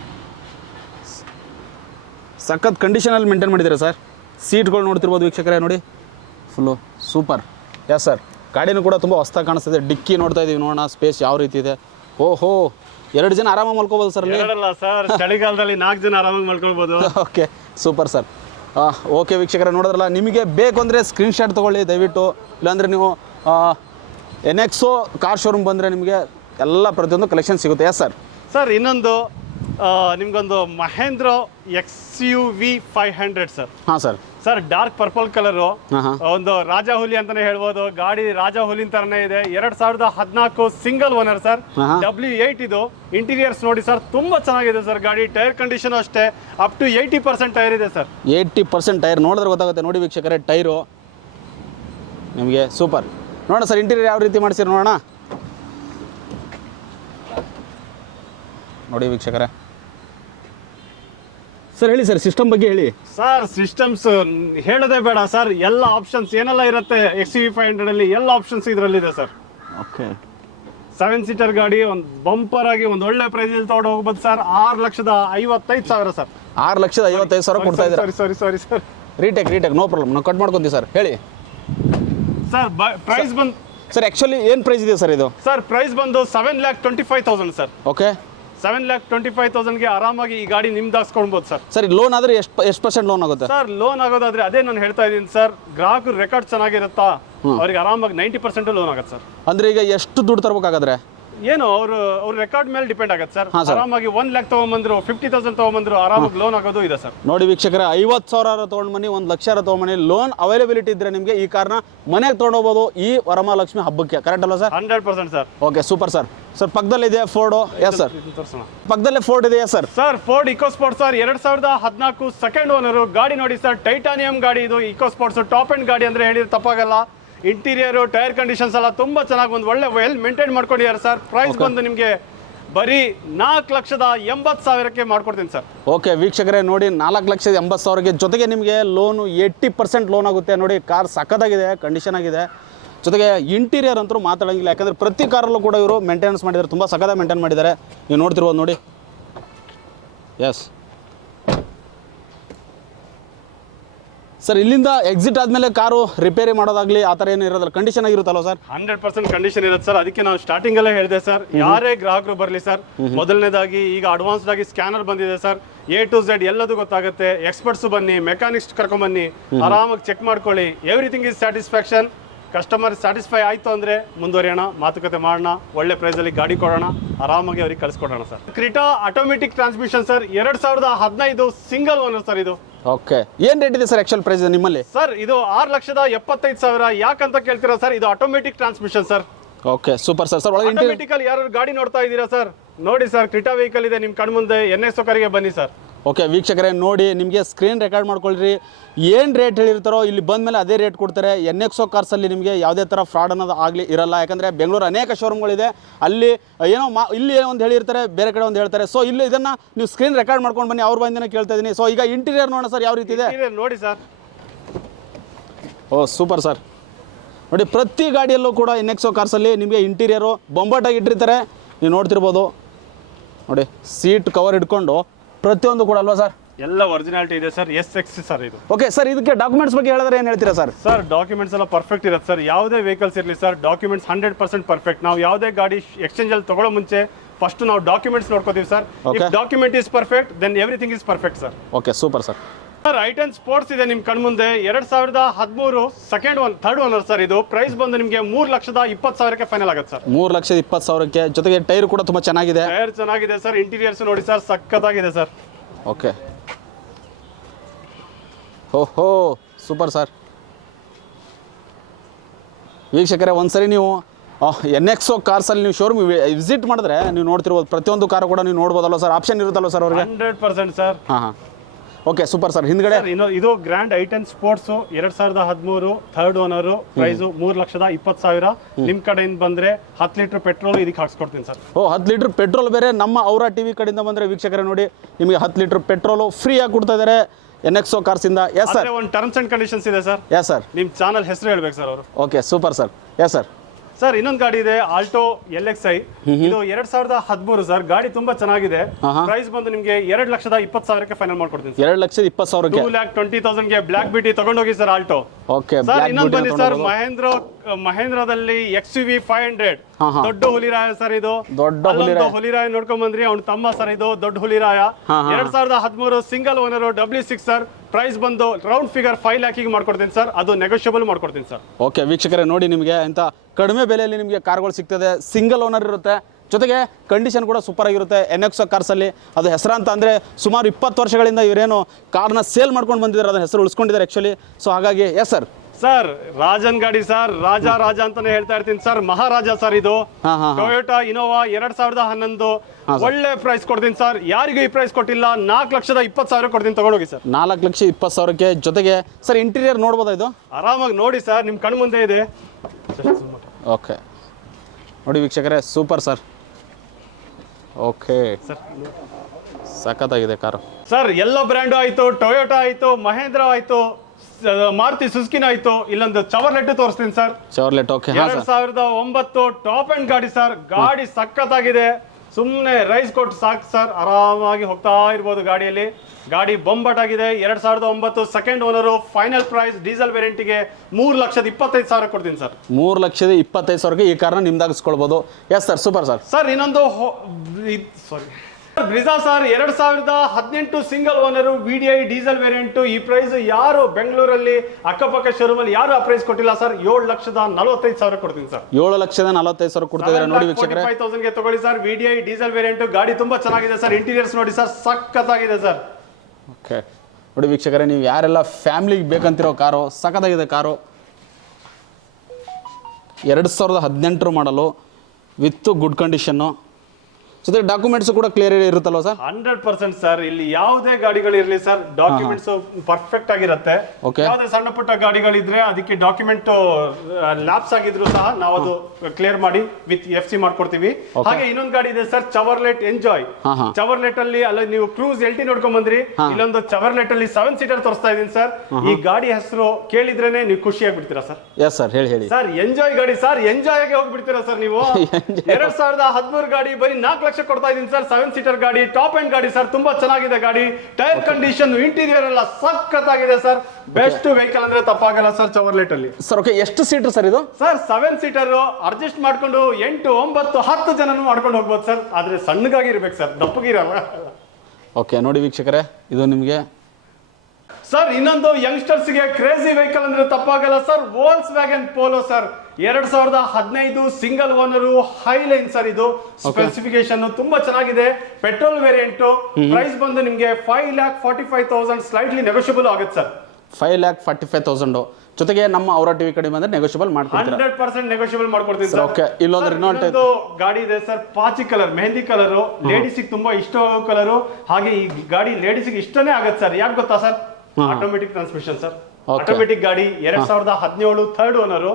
ಸಖತ್ ಕಂಡೀಷನಲ್ಲಿ ಮೇಂಟೈನ್ ಮಾಡಿದ್ದೀರಾ ಸರ್. ಸೀಟ್ಗಳು ನೋಡ್ತಿರ್ಬೋದು ವೀಕ್ಷಕರೇ, ನೋಡಿ ಫುಲ್ಲು ಸೂಪರ್. ಎಸ್ ಸರ್, ಗಾಡಿನೂ ಕೂಡ ತುಂಬ ಹೊಸ್ದಾಗಿ ಕಾಣಿಸ್ತಿದೆ. ಡಿಕ್ಕಿ ನೋಡ್ತಾ ಇದೀವಿ, ನೋಡೋಣ ಸ್ಪೇಸ್ ಯಾವ ರೀತಿ ಇದೆ. ಓಹೋ, 2 ಜನ ಆರಾಮಾಗಿ ಮಲ್ಕೋಬೋದು ಸರ್ ಅಲ್ಲಿ? ಸರ್ ಚಳಿಗಾಲದಲ್ಲಿ 4 ಜನ ಆರಾಮಾಗಿ ಮಲ್ಕೊಳ್ಬೋದು. Okay super sir. ಓಕೆ ವೀಕ್ಷಕರೇ, ನೋಡಿದ್ರಲ್ಲ, ನಿಮಗೆ ಬೇಕು ಅಂದರೆ ಸ್ಕ್ರೀನ್ ಶಾಟ್ ತೊಗೊಳ್ಳಿ ದಯವಿಟ್ಟು. ಇಲ್ಲಾಂದರೆ ನೀವು NXO ಕಾರ್ ಶೋರೂಮ್ ಬಂದರೆ ನಿಮಗೆ ಎಲ್ಲ ಪ್ರತಿಯೊಂದು ಕಲೆಕ್ಷನ್ ಸಿಗುತ್ತೆ. S sir. ಸರ್ ಇನ್ನೊಂದು ನಿಮ್ಗೊಂದು ಮಹೇಂದ್ರ XUV 500 ಸರ್. ಹಾಂ sir. Sir dark purple colour, ಒಂದು ರಾಜಾ ಹುಲಿ ಅಂತಾನೆ ಹೇಳ್ಬೋದು. ಗಾಡಿ ರಾಜಾ ಹುಲಿನ ತರನೇ ಇದೆ. 2014 ಸಿಂಗಲ್ ಓನರ್ ಸರ್. W8 ಇದು. ಇಂಟೀರಿಯರ್ಸ್ ನೋಡಿ ಸರ್, ತುಂಬಾ ಚೆನ್ನಾಗಿದೆ ಸರ್ ಗಾಡಿ. ಟೈರ್ ಕಂಡೀಷನ್ ಅಷ್ಟೇ, ಅಪ್ ಟು 80% ಟೈರ್ ಇದೆ ಸರ್. 80% ಟೈರ್ ನೋಡಿದ್ರೆ ಗೊತ್ತಾಗುತ್ತೆ. ನೋಡಿ ವೀಕ್ಷಕರೇ, ಟೈರು ನಿಮಗೆ ಸೂಪರ್. ನೋಡೋಣ ಸರ್ ಇಂಟೀರಿಯರ್ ಯಾವ ರೀತಿ ಮಾಡಿಸಿರಿ ನೋಡೋಣ. ನೋಡಿ ವೀಕ್ಷಕರೇ, ಸರ್ ಹೇಳಿ ಸರ್, ಸಿಸ್ಟಮ್ ಬಗ್ಗೆ ಹೇಳಿ ಸರ್. ಸಿಸ್ಟಮ್ಸ್ ಹೇಳೋದೇ ಬೇಡ ಸರ್. ಎಲ್ಲ ಆಪ್ಷನ್ಸ್ ಏನೆಲ್ಲ ಇರುತ್ತೆ XUV 500 ಅಲ್ಲಿ, ಎಲ್ಲ ಆಪ್ಷನ್ಸ್ ಇದರಲ್ಲಿದೆ ಸರ್. ಓಕೆ, 7 ಸೀಟರ್ ಗಾಡಿ, ಒಂದು ಬಂಪರ್ ಆಗಿ ಒಂದು ಒಳ್ಳೆ ಪ್ರೈಸ್ ಅಲ್ಲಿ ತಗೊಂಡು ಹೋಗ್ಬೋದು ಸರ್. 6,55,000 ಸರ್. 6,55,000 ಕೊಡ್ತಾ ಇದ್ದಾರೆ. Sorry sir. Retake no problem, ನಾವು ಕಟ್ ಮಾಡ್ಕೊಂತೀವಿ ಸರ್. ಹೇಳಿ ಸರ್. ಪ್ರೈಸ್ ಬಂದು ಸರ್ ಆಕ್ಚುಲಿ ಏನು ಪ್ರೈಸ್ ಇದೆ ಸರ್ ಇದು? ಸರ್ ಪ್ರೈಸ್ ಬಂದು 7,25,000 ಸರ್. ಓಕೆ, 7,25,000ಗೆ ಆರಾಮಾಗಿ ಈ ಗಾಡಿ ನಿಮ್ದಾಗಿಸ್ಕೊಳ್ಬೋದು ಸರ್. ಸರ್ ಲೋನ್ ಆದರೆ ಎಷ್ಟು % ಲೋನ್ ಆಗುತ್ತೆ ಸರ್? ಲೋನ್ ಆಗೋದಾದ್ರೆ ಅದೇ ನಾನು ಹೇಳ್ತಾ ಇದ್ದೀನಿ ಸರ್. ಗ್ರಾಹಕರು ರೆಕಾರ್ಡ್ ಚೆನ್ನಾಗಿರುತ್ತಾ, ಅವ್ರಿಗೆ ಆರಾಮಾಗಿ 90% ಲೋನ್ ಆಗುತ್ತೆ ಸರ್. ಅಂದ್ರೆ ಈಗ ಎಷ್ಟು ದುಡ್ಡು ತರಬೇಕಾಗಾದ್ರೆ? ಏನು ಅವ್ರ ರೆಕಾರ್ಡ್ ಮೇಲೆ ಡಿಪೆಂಡ್ ಆಗುತ್ತೆ ಸರ್. ಆರಾಮಾಗಿ 1 ಲಕ್ಷ ತಗೊಂಬಂದ್ರು, 50,000 ತಗೊಂಬಂದ್ರು, ಆರಾಮಾಗಿ ಲೋನ್ ಆಗೋದು ಇದೆ ಸರ್. ನೋಡಿ ವೀಕ್ಷಕರೇ, 50,000 ತೊಗೊಂಡು ಬನ್ನಿ, 1 ಲಕ್ಷ ತಗೊಂಡು ಲೋನ್ ಅವೈಲೇಬಿಲಿಟಿ ಇದ್ರೆ ನಿಮಗೆ ಈ ಕಾರ್ನ ಮನೆಗೆ ತೊಗೊಂಡೋಗ್ಬೋದು ಈ ವರಮಹಾಲಕ್ಷ್ಮಿ ಹಬ್ಬಕ್ಕೆ. ಕರೆಕ್ಟ್ ಅಲ್ವಾ sir? 100% sir. Okay, super sir. Sir ಪಕ್ಕದಲ್ಲಿ ಇದೆ ಫೋರ್ಡು. ಎಸ್ ಸರ್, ಪಕ್ಕದಲ್ಲೇ ಫೋರ್ಡ್ ಇದೆಯಾ sir? Sir Ford Eco Sport sir, 2014 second owner ಗಾಡಿ ನೋಡಿ ಸರ್. ಟೈಟಾನಿಯಂ ಗಾಡಿ ಇದು. ಇಕೋ ಸ್ಪೋರ್ಟ್ಸ್ ಟಾಪ್ ಎಂಡ್ ಗಾಡಿ ಅಂದ್ರೆ ಹೇಳಿದ್ರೆ ತಪ್ಪಾಗಲ್ಲ. ಇಂಟೀರಿಯರ್, ಟೈರ್ ಕಂಡೀಷನ್ಸ್ ಎಲ್ಲ ತುಂಬಾ ಚೆನ್ನಾಗಿ ಒಂದು ಒಳ್ಳೆ ವೆಲ್ ಮೇಂಟೈನ್ ಮಾಡ್ಕೊಂಡಿದ್ದಾರೆ ಸರ್. ಪ್ರೈಸ್ ಬಂದು ನಿಮಗೆ ಬರೀ 4,80,000ಕ್ಕೆ ಮಾಡ್ಕೊಡ್ತೀನಿ ಸರ್. ಓಕೆ ವೀಕ್ಷಕರೇ, ನೋಡಿ 4,80,000ಗೆ ಜೊತೆಗೆ ನಿಮಗೆ ಲೋನು 80% ಲೋನ್ ಆಗುತ್ತೆ. ನೋಡಿ ಕಾರ್ ಸಖತ್ತಾಗಿದೆ, ಕಂಡೀಷನ್ ಆಗಿದೆ. ಜೊತೆಗೆ ಇಂಟೀರಿಯರ್ ಅಂತೂ ಮಾತಾಡೋಂಗಿಲ್ಲ, ಯಾಕಂದರೆ ಪ್ರತಿ ಕಾರಲ್ಲೂ ಕೂಡ ಇವರು ಮೇಂಟೆನೆನ್ಸ್ ಮಾಡಿದ್ದಾರೆ, ತುಂಬ ಸಖತ್ತಾಗಿ ಮೇಂಟೈನ್ ಮಾಡಿದ್ದಾರೆ. ನೀವು ನೋಡ್ತಿರ್ಬೋದು ನೋಡಿ. ಎಸ್ ಸರ್, ಇಲ್ಲಿಂದ ಎಕ್ಸಿಟ್ ಆದಮೇಲೆ ಕಾರು ರಿಪೇರಿ ಮಾಡೋದಾಗ್ಲಿ ಆ ಥರ ಏನು ಇರೋದಿಲ್ಲ, ಕಂಡೀಷನ್ ಆಗಿರುತ್ತಲ್ಲ ಸರ್? 100% ಕಂಡೀಷನ್ ಇರುತ್ತೆ ಸರ್. ಅದಕ್ಕೆ ನಾವು ಸ್ಟಾರ್ಟಿಂಗ್ ಅಲ್ಲೇ ಹೇಳಿದೆ ಸರ್, ಯಾರೇ ಗ್ರಾಹಕರು ಬರಲಿ ಸರ್, ಮೊದಲನೇದಾಗಿ ಈಗ ಅಡ್ವಾನ್ಸ್ಡ್ ಆಗಿ ಸ್ಕ್ಯಾನರ್ ಬಂದಿದೆ ಸರ್. A to Z ಎಲ್ಲದೂ ಗೊತ್ತಾಗುತ್ತೆ. ಎಕ್ಸ್ಪರ್ಟ್ಸ್ ಬನ್ನಿ, ಮೆಕ್ಯಾನಿಕ್ಸ್ ಕರ್ಕೊಂಬನ್ನಿ, ಆರಾಮಾಗಿ ಚೆಕ್ ಮಾಡ್ಕೊಳ್ಳಿ. Everything is satisfaction. Customer satisfy ಆಯಿತು ಅಂದರೆ ಮುಂದುವರಿಯೋಣ, ಮಾತುಕತೆ ಮಾಡೋಣ, ಒಳ್ಳೆ ಪ್ರೈಸಲ್ಲಿ ಗಾಡಿ ಕೊಡೋಣ, ಆರಾಮಾಗಿ ಅವ್ರಿಗೆ ಕಳಿಸ್ಕೊಡೋಣ sir. Creta automatic transmission sir, 2015 single owner sir ಇದು. ಓಕೆ, ಏನು ರೇಟ್ ಇದೆ ಸರ್ ಆಕ್ಚುಲ್ ಪ್ರೈಸ್ ನಿಮ್ಮಲ್ಲಿ? ಸರ್ ಇದು 6,75,000. ಯಾಕಂತ ಕೇಳ್ತೀರಾ ಸರ್, ಇದು automatic transmission sir. Okay, super sir. Sir ಒಳಗೆ ಆಟೋಮೆಟಿಕಲ್ ಯಾರು ಗಾಡಿ ನೋಡ್ತಾ ಇದ್ದೀರಾ ಸರ್? ನೋಡಿ ಸರ್, ಕ್ರೀಟಾ ವೆಹಿಕಲ್ ಇದೆ ನಿಮ್ಮ ಕಣ್ಮುಂದೆ. NXO ಕಾರಿಗೆ ಬನ್ನಿ ಸರ್. ಓಕೆ ವೀಕ್ಷಕರೇ, ನೋಡಿ ನಿಮಗೆ ಸ್ಕ್ರೀನ್ ರೆಕಾರ್ಡ್ ಮಾಡ್ಕೊಳ್ರಿ. ಏನು ರೇಟ್ ಹೇಳಿರ್ತಾರೋ ಇಲ್ಲಿ ಬಂದಮೇಲೆ ಅದೇ ರೇಟ್ ಕೊಡ್ತಾರೆ. NXO ಕಾರ್ಸಲ್ಲಿ ನಿಮಗೆ ಯಾವುದೇ ಥರ ಫ್ರಾಡ್ ಅನ್ನೋದು ಆಗಲಿ ಇರಲ್ಲ. ಯಾಕಂದರೆ ಬೆಂಗಳೂರು ಅನೇಕ ಶೋರೂಮ್ಗಳಿದೆ, ಅಲ್ಲಿ ಏನೋ ಇಲ್ಲಿ ಒಂದು ಹೇಳಿರ್ತಾರೆ, ಬೇರೆ ಕಡೆ ಒಂದು ಹೇಳ್ತಾರೆ. ಸೊ ಇಲ್ಲಿ ಇದನ್ನು ನೀವು ಸ್ಕ್ರೀನ್ ರೆಕಾರ್ಡ್ ಮಾಡ್ಕೊಂಡು ಬನ್ನಿ, ಅವ್ರ ಬಂದಿನ ಕೇಳ್ತಾ ಇದ್ದೀನಿ. ಸೊ ಈಗ ಇಂಟೀರಿಯರ್ ನೋಡೋಣ ಸರ್, ಯಾವ ರೀತಿ ಇದೆ ನೋಡಿ ಸರ್. ಓ ಸೂಪರ್ ಸರ್. ನೋಡಿ ಪ್ರತಿ ಗಾಡಿಯಲ್ಲೂ ಕೂಡ NXO ಕಾರ್ಸಲ್ಲಿ ನಿಮಗೆ ಇಂಟೀರಿಯರು ಬೊಂಬಾಟಾಗಿ ಇಟ್ಟಿರ್ತಾರೆ, ನೀವು ನೋಡ್ತಿರ್ಬೋದು. ನೋಡಿ ಸೀಟ್ ಕವರ್ ಹಿಡ್ಕೊಂಡು ಪ್ರತಿಯೊಂದು ಕೂಡ ಅಲ್ವಾ ಸರ್? ಎಲ್ಲ ಒರಿಜಿನಾಲಿಟಿ ಇದೆ ಸರ್. SX ಸರ್ ಇದು. ಓಕೆ ಸರ್, ಇದಕ್ಕೆ ಡಾಕ್ಯುಮೆಂಟ್ಸ್ ಬಗ್ಗೆ ಹೇಳಿದ್ರೆ ಏನು ಹೇಳ್ತೀರಾ ಸರ್? ಸರ್ ಡಾಕ್ಯುಮೆಂಟ್ಸ್ ಎಲ್ಲ ಪರ್ಫೆಕ್ಟ್ ಇರುತ್ತೆ ಸರ್. ಯಾವುದೇ ವೆಹಿಕಲ್ಸ್ ಇರಲಿ ಸರ್, ಡಾಕ್ಯುಮೆಂಟ್ಸ್ 100% ಪರ್ಫೆಕ್ಟ್. ನಾವು ಯಾವುದೇ ಗಾಡಿ ಎಕ್ಸ್ಚೇಂಜಲ್ಲಿ ತಗೊಳ್ಳೋ ಮುಂಚೆ ಫಸ್ಟ್ ನಾವು ಡಾಕ್ಯುಮೆಂಟ್ಸ್ ನೋಡ್ಕೋತೀವಿ sir. If document is perfect then everything is perfect sir. Okay super sir. Sir i10 sports ಇದೆ ನಿಮ್ಮ ಕಣ್ಮುಂದೆ. 2013 ಥರ್ಡ್ ಓನರ್ ಸರ್ ಇದು. ಪ್ರೈಸ್ ಬಂದು ನಿಮಗೆ 3,20,000ಕ್ಕೆ ಫೈನಲ್ ಆಗುತ್ತೆ ಸರ್. 3,20,000ಕ್ಕೆ. ಜೊತೆಗೆ ಟೈರ್ ಕೂಡ ತುಂಬ ಚೆನ್ನಾಗಿದೆ. ಟೈರ್ ಚೆನ್ನಾಗಿದೆ ಸರ್. ಇಂಟೀರಿಯರ್ಸ್ ನೋಡಿ ಸರ್, ಸಖತ್ತಾಗಿದೆ ಸರ್. ಓಕೆ, ಓಹೋ ಸೂಪರ್ ಸರ್. ವೀಕ್ಷಕರೇ, ಒಂದ್ಸರಿ ನೀವು NXO ಕಾರ್ಸಲ್ಲಿ ನೀವು ಶೋರೂಮ್ ವಿಸಿಟ್ ಮಾಡಿದ್ರೆ ನೀವು ನೋಡ್ತಿರ್ಬೋದು, ಪ್ರತಿಯೊಂದು ಕಾರು ಕೂಡ ನೀವು ನೋಡ್ಬೋದಲ್ಲ ಸರ್? ಆಪ್ಷನ್ ಇರುತ್ತಲ್ಲ ಸರ್ ಅವ್ರಿಗೆ? 100% ಸರ್. ಹಾಂ. Okay super sir. ಹಿಂದ್ಗಡೆ ಇದು grand i10 sports 2013 third owner. Price 3,20,000. ನಿಮ್ ಕಡೆಯಿಂದ ಬಂದ್ರೆ 10 ಲೀಟರ್ ಪೆಟ್ರೋಲ್ ಇದಕ್ಕೆ ಹಾಕ್ಸ್ಕೊಡ್ತೀನಿ ಸರ್. ಓ 10 ಲೀಟರ್ ಪೆಟ್ರೋಲ್ ಬೇರೆ. ನಮ್ಮ ಔರಾ ಟಿವಿ ಕಡೆಯಿಂದ ಬಂದ್ರೆ ವೀಕ್ಷಕರೇ ನೋಡಿ, ನಿಮಗೆ 10 ಲೀಟರ್ ಪೆಟ್ರೋಲು ಫ್ರೀ ಆಗಿ ಕೊಡ್ತಾ ಇದ್ದಾರೆ NXO ಕಾರ್ಸ್ ಇಂದ. Yes sir. ಒಂದು ಟರ್ಮ್ಸ್ ಅಂಡ್ ಕಂಡೀಷನ್ಸ್ ಇದೆ ಸರ್. Yes sir. ನಿಮ್ ಚಾನಲ್ ಹೆಸರು ಹೇಳ್ಬೇಕು ಸರ್ ಅವರು. Okay super sir. S sir. Sir ಇನ್ನೊಂದು ಗಾಡಿ ಇದೆ, ಆಲ್ಟೋ LXi. ಇದು 2013 ಸರ್. ಗಾಡಿ ತುಂಬಾ ಚೆನ್ನಾಗಿದೆ. ಪ್ರೈಸ್ ಬಂದು ನಿಮಗೆ 2,20,000ಕ್ಕೆ ಫೈನಲ್ ಮಾಡ್ಕೊಡ್ತೀನಿ. 2,20,000ಕ್ಕೆ. 2,20,000ಗೆ ಬ್ಲಾಕ್ ಬಿಟಿ ತಗೊಂಡೋಗಿ ಸರ್ ಆಲ್ಟೋ. ಓಕೆ ಸರ್ ಇನ್ನೊಂದು ಬನ್ನಿ ಸರ್, ಮಹೇಂದ್ರದಲ್ಲಿ XUV 500 ದೊಡ್ಡ ಹುಲಿರಾಯ ಸರ್ ಇದು. ದೊಡ್ಡ ಹುಲಿರಾಯ ನೋಡ್ಕೊಂಡ್ ಬಂದ್ರಿ, ಅವ್ನ ತಮ್ಮ ಸರ್ ಇದು ದೊಡ್ಡ ಹುಲಿರಾಯ. 2013 single owner W6 sir. Price ಬಂದು ರೌಂಡ್ ಫಿಗರ್ 5 ಲ್ಯಾಕಿಗೆ ಮಾಡ್ಕೊಡ್ತೀನಿ ಸರ್. ಅದು ನೆಗೋಷಿಯಬಲ್ ಮಾಡ್ಕೊಡ್ತೀನಿ ಸರ್. ಓಕೆ ವೀಕ್ಷಕರೇ, ನೋಡಿ ನಿಮಗೆ ಇಂಥ ಕಡಿಮೆ ಬೆಲೆಯಲ್ಲಿ ನಿಮಗೆ ಕಾರ್ಗಳು ಸಿಗ್ತದೆ. ಸಿಂಗಲ್ ಓನರ್ ಇರುತ್ತೆ, ಜೊತೆಗೆ ಕಂಡೀಷನ್ ಕೂಡ ಸೂಪರ್ ಆಗಿರುತ್ತೆ NXO ಕಾರ್ಸಲ್ಲಿ. ಅದು ಹೆಸರಂತ ಅಂದರೆ ಸುಮಾರು 20 ವರ್ಷಗಳಿಂದ ಇವರೇನು ಕಾರ್ನ ಸೇಲ್ ಮಾಡ್ಕೊಂಡು ಬಂದಿದ್ದಾರೆ, ಅದನ್ನ ಹೆಸರು ಉಳಿಸ್ಕೊಂಡಿದ್ದಾರೆ ಆ್ಯಕ್ಚುಲಿ. ಸೊ ಹಾಗಾಗಿ ಎಸ್ ಸರ್. ಸರ್ ರಾಜನ್ ಗಾಡಿ ಸರ್, ರಾಜ ಅಂತಾನೆ ಹೇಳ್ತಾ ಇರ್ತೀನಿ ಸರ್. ಮಹಾರಾಜ ಸರ್ ಇದು. Toyota Innova 2011. ಒಳ್ಳೆ ಪ್ರೈಸ್ ಕೊಡ್ತೀನಿ ಸರ್. ಯಾರಿಗೂ ಈ ಪ್ರೈಸ್ ಕೊಟ್ಟಿಲ್ಲ. 4,20,000 ಕೊಡ್ತೀನಿ, ತಗೊಂಡೋಗಿ ಸರ್. 4,20,000ಕ್ಕೆ. ಜೊತೆಗೆ ಸರ್ ಇಂಟೀರಿಯರ್ ನೋಡ್ಬೋದಾ ಇದು? ಆರಾಮಾಗಿ ನೋಡಿ ಸರ್, ನಿಮ್ಮ ಕಣ್ಣು ಮುಂದೆ ಇದೆ. ಓಕೆ ನೋಡಿ ವೀಕ್ಷಕರೇ, ಸೂಪರ್ ಸರ್. ಓಕೆ ಸರ್, ಸಖತ್ತಾಗಿದೆ ಕಾರು ಸರ್. ಎಲ್ಲ ಬ್ರ್ಯಾಂಡು ಆಯ್ತು, ಟೊಯೋಟಾ ಆಯ್ತು, ಮಹೇಂದ್ರ ಆಯ್ತು, ಮಾರುತಿ ಸುಜುಕಿನ ಆಯ್ತು. ಇಲ್ಲೊಂದು ಚವರ್ಲೆಟ್ ತೋರಿಸ್ತೀನಿ sir. Chevrolet. Okay. 2009 top end ಗಾಡಿ ಸರ್. ಗಾಡಿ ಸಖತ್ತಾಗಿದೆ. ಸುಮ್ಮನೆ ರೈಸ್ ಕೊಟ್ಟು ಸಾಕು ಸರ್, ಆರಾಮಾಗಿ ಹೋಗ್ತಾ ಇರ್ಬೋದು ಗಾಡಿಯಲ್ಲಿ. ಗಾಡಿ ಬೊಂಬಾಟಾಗಿದೆ. 2009 second owner. Final price diesel ವೇರಿಯಂಟಿಗೆ 3,25,000 ಕೊಡ್ತೀನಿ ಸರ್. 3,25,000ಕ್ಕೆ ಈ ಕಾರ್ನ ನಿಮ್ದಾಗಿಸ್ಕೊಳ್ಬೋದು. Yes sir, super sir. Sir ಇನ್ನೊಂದು ಸಾರಿ Brezza sir 2018 single owner VDI diesel variant. ಈ ಪ್ರೈಸ್ ಯಾರು ಬೆಂಗಳೂರಲ್ಲಿ ಅಕ್ಕಪಕ್ಕ ಶೋರೂಮ್ ಅಲ್ಲಿ ಯಾರು ಆ ಪ್ರೈಸ್ ಕೊಟ್ಟಿಲ್ಲ ಸರ್. 7,45,000 ಕೊಡ್ತೀನಿ ಸರ್. 7,45,000 ಕೊಡ್ತಾ ಇದ್ದಾರೆ ನೋಡಿ ವೀಕ್ಷಕರೇ. 45,000 ಗೆ ತಗೊಳ್ಳಿ ಸರ್. VDI ಡೀಸೆಲ್ ವೇರಿಯಂಟ್ ಗಾಡಿ ತುಂಬಾ ಚೆನ್ನಾಗಿದೆ ಸರ್. ಇಂಟೀರಿಯರ್ಸ್ ನೋಡಿ ಸರ್, ಸಖತ್ತಾಗಿದೆ ಸರ್. ಓಕೆ ನೋಡಿ ವೀಕ್ಷಕರೇ, ನೀವು ಯಾರೆಲ್ಲ ಫ್ಯಾಮಿಲಿಗೆ ಬೇಕಂತಿರೋ ಕಾರು, ಸಖತ್ತಾಗಿದೆ ಕಾರು. 2018 ಮಾಡಲು ವಿತ್ ಗುಡ್ ಕಂಡೀಷನ್ನು, ಜೊತೆಗೆ ಡಾಕ್ಯುಮೆಂಟ್ಸ್ ಕೂಡ ಕ್ಲಿಯರ್ ಇರುತ್ತಲ್ವ ಸರ್? 100% ಸರ್. ಇಲ್ಲಿ ಯಾವುದೇ ಗಾಡಿಗಳು ಇರಲಿ ಸರ್, ಡಾಕ್ಯುಮೆಂಟ್ಸ್ ಪರ್ಫೆಕ್ಟ್ ಆಗಿರುತ್ತೆ. ಯಾವುದೇ ಸಣ್ಣ ಪುಟ್ಟ ಗಾಡಿಗಳಿದ್ರೆ ಅದಕ್ಕೆ ಡಾಕ್ಯುಮೆಂಟ್ ಲ್ಯಾಪ್ಸ್ ಆಗಿದ್ರು ಸಹ ನಾವು ಅದು ಕ್ಲಿಯರ್ ಮಾಡಿ ವಿತ್ FC ಮಾಡ್ಕೊಡ್ತೀವಿ. ಹಾಗೆ ಇನ್ನೊಂದು ಗಾಡಿ ಇದೆ ಸರ್, ಚವರ್ಲೆಟ್ ಎಂಜಾಯ್. ಚವರ್ಲೆಟ್ ಅಲ್ಲಿ ಅಲ್ಲ, ನೀವು ಕ್ರೂಸ್ LT ನೋಡ್ಕೊಂಡ್ ಬಂದ್ರಿ, ಇಲ್ಲೊಂದು ಚವರ್ಲೆಟ್ ಅಲ್ಲಿ 7 ಸೀಟರ್ ತೋರಿಸ್ತಾ ಇದೀನಿ ಸರ್. ಈ ಗಾಡಿ ಹೆಸರು ಕೇಳಿದ್ರೇನೆ ನೀವು ಖುಷಿ ಆಗ್ಬಿಡ್ತೀರಾ ಸರ್. ಎಸ್ ಸರ್, ಹೇಳಿ ಸರ್. ಎಂಜಾಯ್ ಗಾಡಿ ಸರ್, ಎಂಜಾಯ್ ಆಗಿ ಹೋಗ್ಬಿಡ್ತೀರಾ ಸರ್ ನೀವು. 2013 ಗಾಡಿ ಬರೀ 4 ಲಕ್ಷ ಕೊಡ್ತಾ ಇದೀನಿ ಸರ್. 7 ಸೀಟರ್ ಗಾಡಿ, ಟಾಪ್ ಎಂಡ್ ಗಾಡಿ ಸರ್, ತುಂಬಾ ಚೆನ್ನಾಗಿದೆ ಗಾಡಿ. ಟೈರ್ ಕಂಡೀಷನ್, ಇಂಟೀರಿಯರ್ ಎಲ್ಲ ಸಖತ್ತಾಗಿದೆ ಸರ್. ಬೆಸ್ಟ್ ವೆಹಿಕಲ್ ಅಂದ್ರೆ ತಪ್ಪಾಗಲ್ಲ ಸರ್ ಚವರ್ಲೆಟ್ ಅಲ್ಲಿ. ಸರ್ ಓಕೆ, ಎಷ್ಟು ಸೀಟರ್ ಸರ್ ಇದು? ಸರ್ 7 ಸೀಟರ್ ಅಡ್ಜಸ್ಟ್ ಮಾಡ್ಕೊಂಡು 8, 9, 10 ಜನನು ಮಾಡ್ಕೊಂಡು ಹೋಗ್ಬೋದು ಸರ್. ಆದ್ರೆ ಸಣ್ಣಗಾಗಿ ಇರ್ಬೇಕು ಸರ್, ದಪ್ಪಗಿರಲ್ಲ. ಓಕೆ ನೋಡಿ ವೀಕ್ಷಕರೇ, ಇದು ನಿಮಗೆ ಸರ್ ಇನ್ನೊಂದು ಯಂಗ್ಸ್ಟರ್ಸ್ ಗೆ ಕ್ರೇಜಿ ವೆಹಿಕಲ್ ಅಂದ್ರೆ ತಪ್ಪಾಗಲ್ಲ sir. Volks wagon polo sir, 2015 single owner, Highline sir. ಇದು ಸ್ಪೆಸಿಫಿಕೇಶನ್ ತುಂಬಾ ಚೆನ್ನಾಗಿದೆ. Petrol variant. ಪ್ರೈಸ್ ಬಂದು ನಿಮ್ಗೆ 5,45,000 ಸ್ಲೈಟ್ಲಿ ನೆಗೋಷಿಯಬಲ್ ಆಗುತ್ತೆ ಸರ್. 5,45,000 ಜೊತೆಗೆ ನಮ್ಮ ಅವರ ಟಿವಿ ಕಡೆ ಬಂದ್ರೆ ನೆಗೋಷಿಯಬಲ್ ಮಾಡ್ಕೊಡ್ತೀರಾ? 100% ನೆಗೋಷಿಯಬಲ್ ಮಾಡ್ಕೊಡ್ತೀನಿ ಸರ್. ಓಕೆ, ಇಲ್ಲೊಂದು ಗಾಡಿ ಇದೆ ಸರ್, ಪಾಚಿ ಕಲರ್, ಮೆಹಂದಿ ಕಲರ್. ಲೇಡೀಸ್ ತುಂಬಾ ಇಷ್ಟ ಕಲರ್. ಹಾಗೆ ಈ ಗಾಡಿ ಲೇಡೀಸ್ ಇಷ್ಟನೇ ಆಗತ್ತೆ ಸರ್. ಯಾಕೆ ಗೊತ್ತಾ sir? Automatic transmission sir. Automatic ಗಾಡಿ, 2017 ಥರ್ಡ್ ಓನರ್.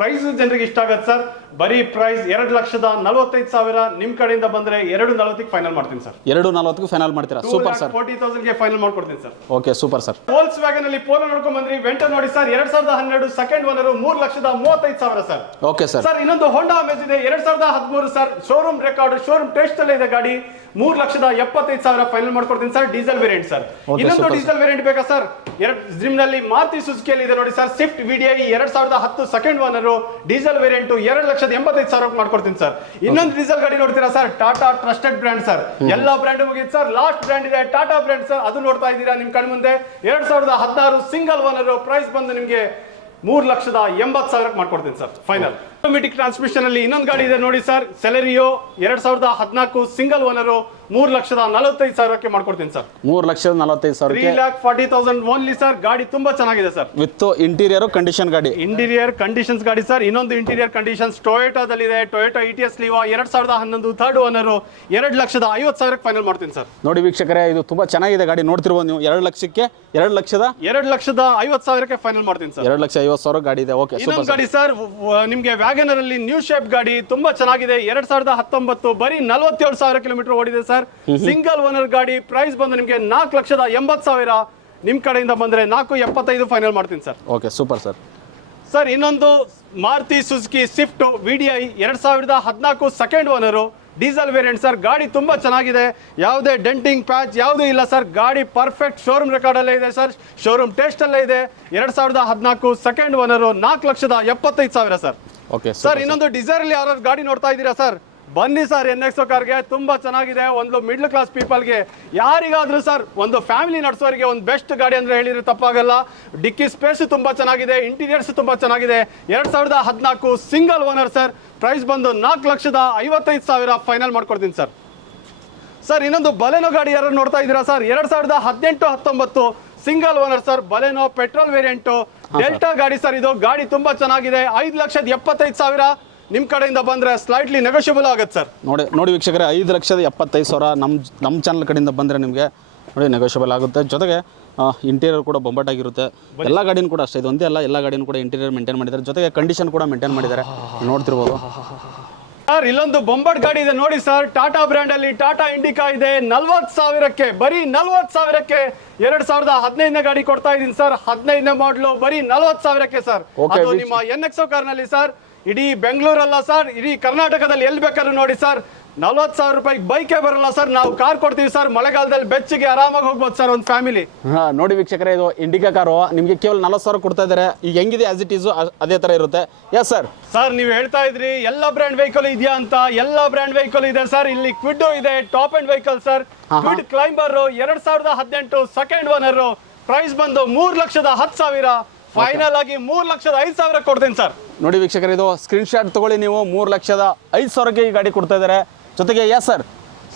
ಪ್ರೈಸ್ ಜನರಿಗೆ ಇಷ್ಟ ಆಗತ್ತೆ ಸರ್. ಬರೀ ಪ್ರೈಸ್ 2,45,000. ನಿಮ್ ಕಡೆಯಿಂದ ಬಂದ್ರೆ 2,40 ಫೈನಲ್ ಮಾಡ್ತೀನಿ ಸರ್. 2,40 ಫೈನಲ್ ಮಾಡ್ತೀರಾ? Super sir. 40,000 ಗೆ ಫೈನಲ್ ಮಾಡ್ಕೊಡ್ತೀನಿ sir. Okay super sir. Volks wagon ಅಲ್ಲಿ ಪೋಲೋ ನೋಡ್ಕೊಂಡ್ ಬಂದ್ರಿ, ವೆಂಟರ್ ನೋಡಿ sir, 2012 second owner, 3,35,000 sir. Okay sir. Sir ಇನ್ನೊಂದು ಹೋಂಡಾ ಅಮೇಜ್ ಇದೆ, 2013 sir. Showroom record, showroom test ಅಲ್ಲೇ ಇದೆ ಗಾಡಿ. 3,75,000 ಫೈನಲ್ ಮಾಡ್ಕೊಡ್ತೀನಿ ಸರ್. Diesel variant sir. ಇನ್ನೊಂದು ಡೀಸೆಲ್ ವೇರಿಯಂಟ್ ಬೇಕಾ ಸರ್? ನಲ್ಲಿ ಮಾರುತಿ ಸುಜುಕಿಯಲ್ಲಿ ಇದೆ ನೋಡಿ sir, Swift VDI 2010 second owner, diesel variant, 2,80,000 ಮಾಡ್ಕೊಡ್ತೀನಿ ಸರ್. ಇನ್ನೊಂದು ಡೀಸೆಲ್ ಗಾಡಿ ನೋಡ್ತೀರಾ sir, Tata trusted brand sir. ಎಲ್ಲಾ ಬ್ರ್ಯಾಂಡ್ ಮುಗಿದ್ ಸರ್, ಲಾಸ್ಟ್ ಬ್ರ್ಯಾಂಡ್ ಇದೆ ಟಾಟಾ ಬ್ರ್ಯಾಂಡ್ ಸರ್. ಅದು ನೋಡ್ತಾ ಇದ್ದೀರಾ ನಿಮ್ ಕಣ್ ಮುಂದೆ. 2016 ಸಿಂಗಲ್ ಓನರ್. ಪ್ರೈಸ್ ಬಂದು ನಿಮ್ಗೆ 3,80,000 ಮಾಡ್ಕೊಡ್ತೀನಿ ಸರ್ ಫೈನಲ್. ಆಟೋಮೆಟಿಕ್ ಟ್ರಾನ್ಸ್ಮಿಷನ್ ಅಲ್ಲಿ ಇನ್ನೊಂದು ಗಾಡಿ ಇದೆ ನೋಡಿ ಸರ್, ಸೆಲೆರಿಯೋ 2014 ಸಿಂಗಲ್ ಓನರ್, 3,45,000 ಮಾಡ್ಕೊಡ್ತೀನಿ ಸರ್. 3,45,000. 3,40,000 only sir. ಗಾಡಿ ತುಂಬಾ ಚೆನ್ನಾಗಿದೆ ಸರ್. ವಿತ್ ಇಂಟೀರಿಯರ್ ಕಂಡೀಷನ್ ಗಾಡಿ. ಇಂಟೀರಿಯರ್ ಕಂಡೀಷನ್ಸ್ ಗಾಡಿ ಸರ್. ಇನ್ನೊಂದು ಇಂಟೀರಿಯರ್ ಕಂಡೀಷನ್ಸ್ ಟೊಯೋಟಾದಲ್ಲಿ ಇದೆ. Toyota ETS Liva 2011 third owner, 2,50,000 final ಮಾಡ್ತೀನಿ ಸರ್. ನೋಡಿ ವೀಕ್ಷಕರೇ, ಇದು ತುಂಬಾ ಚೆನ್ನಾಗಿದೆ ಗಾಡಿ. ನೋಡ್ತಿರ್ಬೋದು ನೀವು. 2,50,000 ಫೈನಲ್ ಮಾಡ್ತೀನಿ ಸರ್. 2,50,000 ಗಾಡಿ ಇದೆ. ಓಕೆ, ಇನ್ನೊಂದು ಗಾಡಿ ಸರ್, ನಿಮ್ಗೆ ವ್ಯಾಗನರ್ ಅಲ್ಲಿ ನ್ಯೂ ಶೇಪ್ ಗಾಡಿ ತುಂಬಾ ಚೆನ್ನಾಗಿದೆ. 2019 ಬರೀ 47,000 ಕಿಲೋಮೀಟರ್ ಓಡಿದೆ ಸರ್. ಸಿಂಗಲ್ ಓನರ್ ಗಾಡಿ. ಪ್ರೈಸ್ ಬಂದು ನಿಮ್ಗೆ 4,80,000. ನಿಮ್ ಕಡೆಯಿಂದ ಬಂದ್ರೆ 4,75 ಫೈನಲ್ ಮಾಡ್ತೀನಿ sir. Okay super sir. Sir ಇನ್ನೊಂದು Maruti Suzuki Swift VDI 2014 second owner, diesel variant sir. ಗಾಡಿ ತುಂಬಾ ಚೆನ್ನಾಗಿದೆ. ಯಾವುದೇ ಡೆಂಟಿಂಗ್ ಪ್ಯಾಚ್ ಯಾವುದೂ ಇಲ್ಲ ಸರ್. ಗಾಡಿ ಪರ್ಫೆಕ್ಟ್ ಶೋರೂಮ್ ರೆಕಾರ್ಡ್ ಅಲ್ಲೇ ಇದೆ ಸರ್. ಶೋರೂಮ್ ಟೆಸ್ಟ್ ಅಲ್ಲೇ ಇದೆ. 2014 second owner, 4,75,000 sir. Okay sir ಇನ್ನೊಂದು ಡಿಸೈರ್ ಅಲ್ಲಿ ಯಾರು ಗಾಡಿ ನೋಡ್ತಾ ಇದ್ದೀರಾ ಸರ್, ಬನ್ನಿ ಸರ್. NXO ಕಾರ್ಗೆ ತುಂಬಾ ಚೆನ್ನಾಗಿದೆ. ಒಂದು ಮಿಡ್ಲ್ ಕ್ಲಾಸ್ ಪೀಪಲ್ಗೆ, ಯಾರಿಗಾದ್ರೂ ಸರ್, ಒಂದು ಫ್ಯಾಮಿಲಿ ನಡೆಸೋರಿಗೆ ಒಂದು ಬೆಸ್ಟ್ ಗಾಡಿ ಅಂದ್ರೆ ಹೇಳಿದ್ರೆ ತಪ್ಪಾಗಲ್ಲ. ಡಿಕ್ಕಿ ಸ್ಪೇಸ್ ತುಂಬಾ ಚೆನ್ನಾಗಿದೆ. ಇಂಟೀರಿಯರ್ಸ್ ತುಂಬಾ ಚೆನ್ನಾಗಿದೆ. 2014 ಸಿಂಗಲ್ ಓನರ್ ಸರ್. ಪ್ರೈಸ್ ಬಂದು 4,55,000 ಫೈನಲ್ ಮಾಡ್ಕೊಡ್ತೀನಿ ಸರ್. ಸರ್ ಇನ್ನೊಂದು ಬಲೆನೋ ಗಾಡಿ ಯಾರು ನೋಡ್ತಾ ಇದ್ದೀರಾ sir, 2018-19 single owner sir. Baleno petrol variant, delta ಗಾಡಿ ಸರ್. ಇದು ಗಾಡಿ ತುಂಬಾ ಚೆನ್ನಾಗಿದೆ. 5,75,000. ನಿಮ್ ಕಡೆಯಿಂದ ಬಂದ್ರೆ ಸ್ಲೈಟ್ಲಿ ನೆಗೋಷಿಯಬಲ್ ಆಗುತ್ತೆ ಸರ್. ನೋಡಿ ವೀಕ್ಷಕರೇ, 5,75,000 ನಮ್ಮ ಚಾನಲ್ ಕಡೆಯಿಂದ ಬಂದರೆ ನಿಮಗೆ ನೋಡಿ ನೆಗೋಷಿಯಬಲ್ ಆಗುತ್ತೆ. ಜೊತೆಗೆ ಇಂಟೀರಿಯರ್ ಕೂಡ ಬೊಂಬಾಟಾಗಿರುತ್ತೆ. ಎಲ್ಲ ಗಾಡಿನೂ ಕೂಡ ಅಷ್ಟೇ, ಇದು ಒಂದೇ ಅಲ್ಲ, ಎಲ್ಲ ಗಾಡಿನೂ ಕೂಡ ಇಂಟೀರಿಯರ್ ಮೇಂಟೈನ್ ಮಾಡಿದ್ದಾರೆ. ಜೊತೆಗೆ ಕಂಡೀಷನ್ ಕೂಡ ಮೇಂಟೈನ್ ಮಾಡಿದ್ದಾರೆ, ನೋಡ್ತಿರ್ಬೋದು ಸರ್. ಇಲ್ಲೊಂದು ಬೊಂಬಾಟ್ ಗಾಡಿ ಇದೆ ನೋಡಿ ಸರ್, ಟಾಟಾ ಬ್ರ್ಯಾಂಡ್ ಅಲ್ಲಿ. ಟಾಟಾ ಇಂಡಿಕಾ ಇದೆ. 40,000ಕ್ಕೆ, ಬರೀ 40,000ಕ್ಕೆ 2015 ಗಾಡಿ ಕೊಡ್ತಾ ಇದೀನಿ ಸರ್. 15ನೇ ಮಾಡಲು, ಬರೀ 40,000ಕ್ಕೆ ಸರ್. ಅದು ನಿಮ್ಮ NXO ಕಾರ್ನಲ್ಲಿ ಸರ್. ಇಡೀ ಬೆಂಗಳೂರಲ್ಲ ಸರ್, ಇಡೀ ಕರ್ನಾಟಕದಲ್ಲಿ ಎಲ್ಲಿ ಬೇಕಾದ್ರೂ ನೋಡಿ ಸರ್. 40,000 ರೂಪಾಯಿಗೆ ಬೈಕೇ ಬರಲ್ಲ ಸರ್. ನಾವು ಕಾರ್ ಕೊಡ್ತೀವಿ ಸರ್. ಮಳೆಗಾಲದಲ್ಲಿ ಬೆಚ್ಚಗೆ ಆರಾಮಾಗಿ ಹೋಗ್ಬೋದು ಸರ್ ಒಂದು ಫ್ಯಾಮಿಲಿ. ನೋಡಿ ವೀಕ್ಷಕರೇ, ಇದು ಇಂಡಿಕಾ ಕಾರು ನಿಮಗೆ ಕೇವಲ 40,000 ಕೊಡ್ತಾ ಇದ್ದಾರೆ. ಈಗ ಹೆಂಗಿದೆ ಆಸ್ ಇಟ್ ಈಸ್ ಅದೇ ತರ ಇರುತ್ತೆ. S sir. ಸರ್ ನೀವು ಹೇಳ್ತಾ ಇದ್ರಿ ಎಲ್ಲ ಬ್ರ್ಯಾಂಡ್ ವೆಹಿಕಲ್ ಇದೆಯಾ ಅಂತ. ಎಲ್ಲ ಬ್ರ್ಯಾಂಡ್ ವೆಹಿಕಲ್ ಇದೆ ಸರ್. ಇಲ್ಲಿ ಕ್ವಿಡ್ ಇದೆ, top end vehicle sir. Kwid climber 2018 second owner. Price ಬಂದು 3,10,000. ಫೈನಲ್ ಆಗಿ 3,05,000 ಕೊಡ್ತೀನಿ ಸರ್. ನೋಡಿ ವೀಕ್ಷಕರೇ, ಇದು ಸ್ಕ್ರೀನ್ ಶಾಟ್ ತಗೊಳ್ಳಿ ನೀವು. 3,05,000ಗೆ ಈ ಗಾಡಿ ಕೊಡ್ತಾ ಇದ್ದಾರೆ. ಜೊತೆಗೆ ಎಸ್ ಸರ್.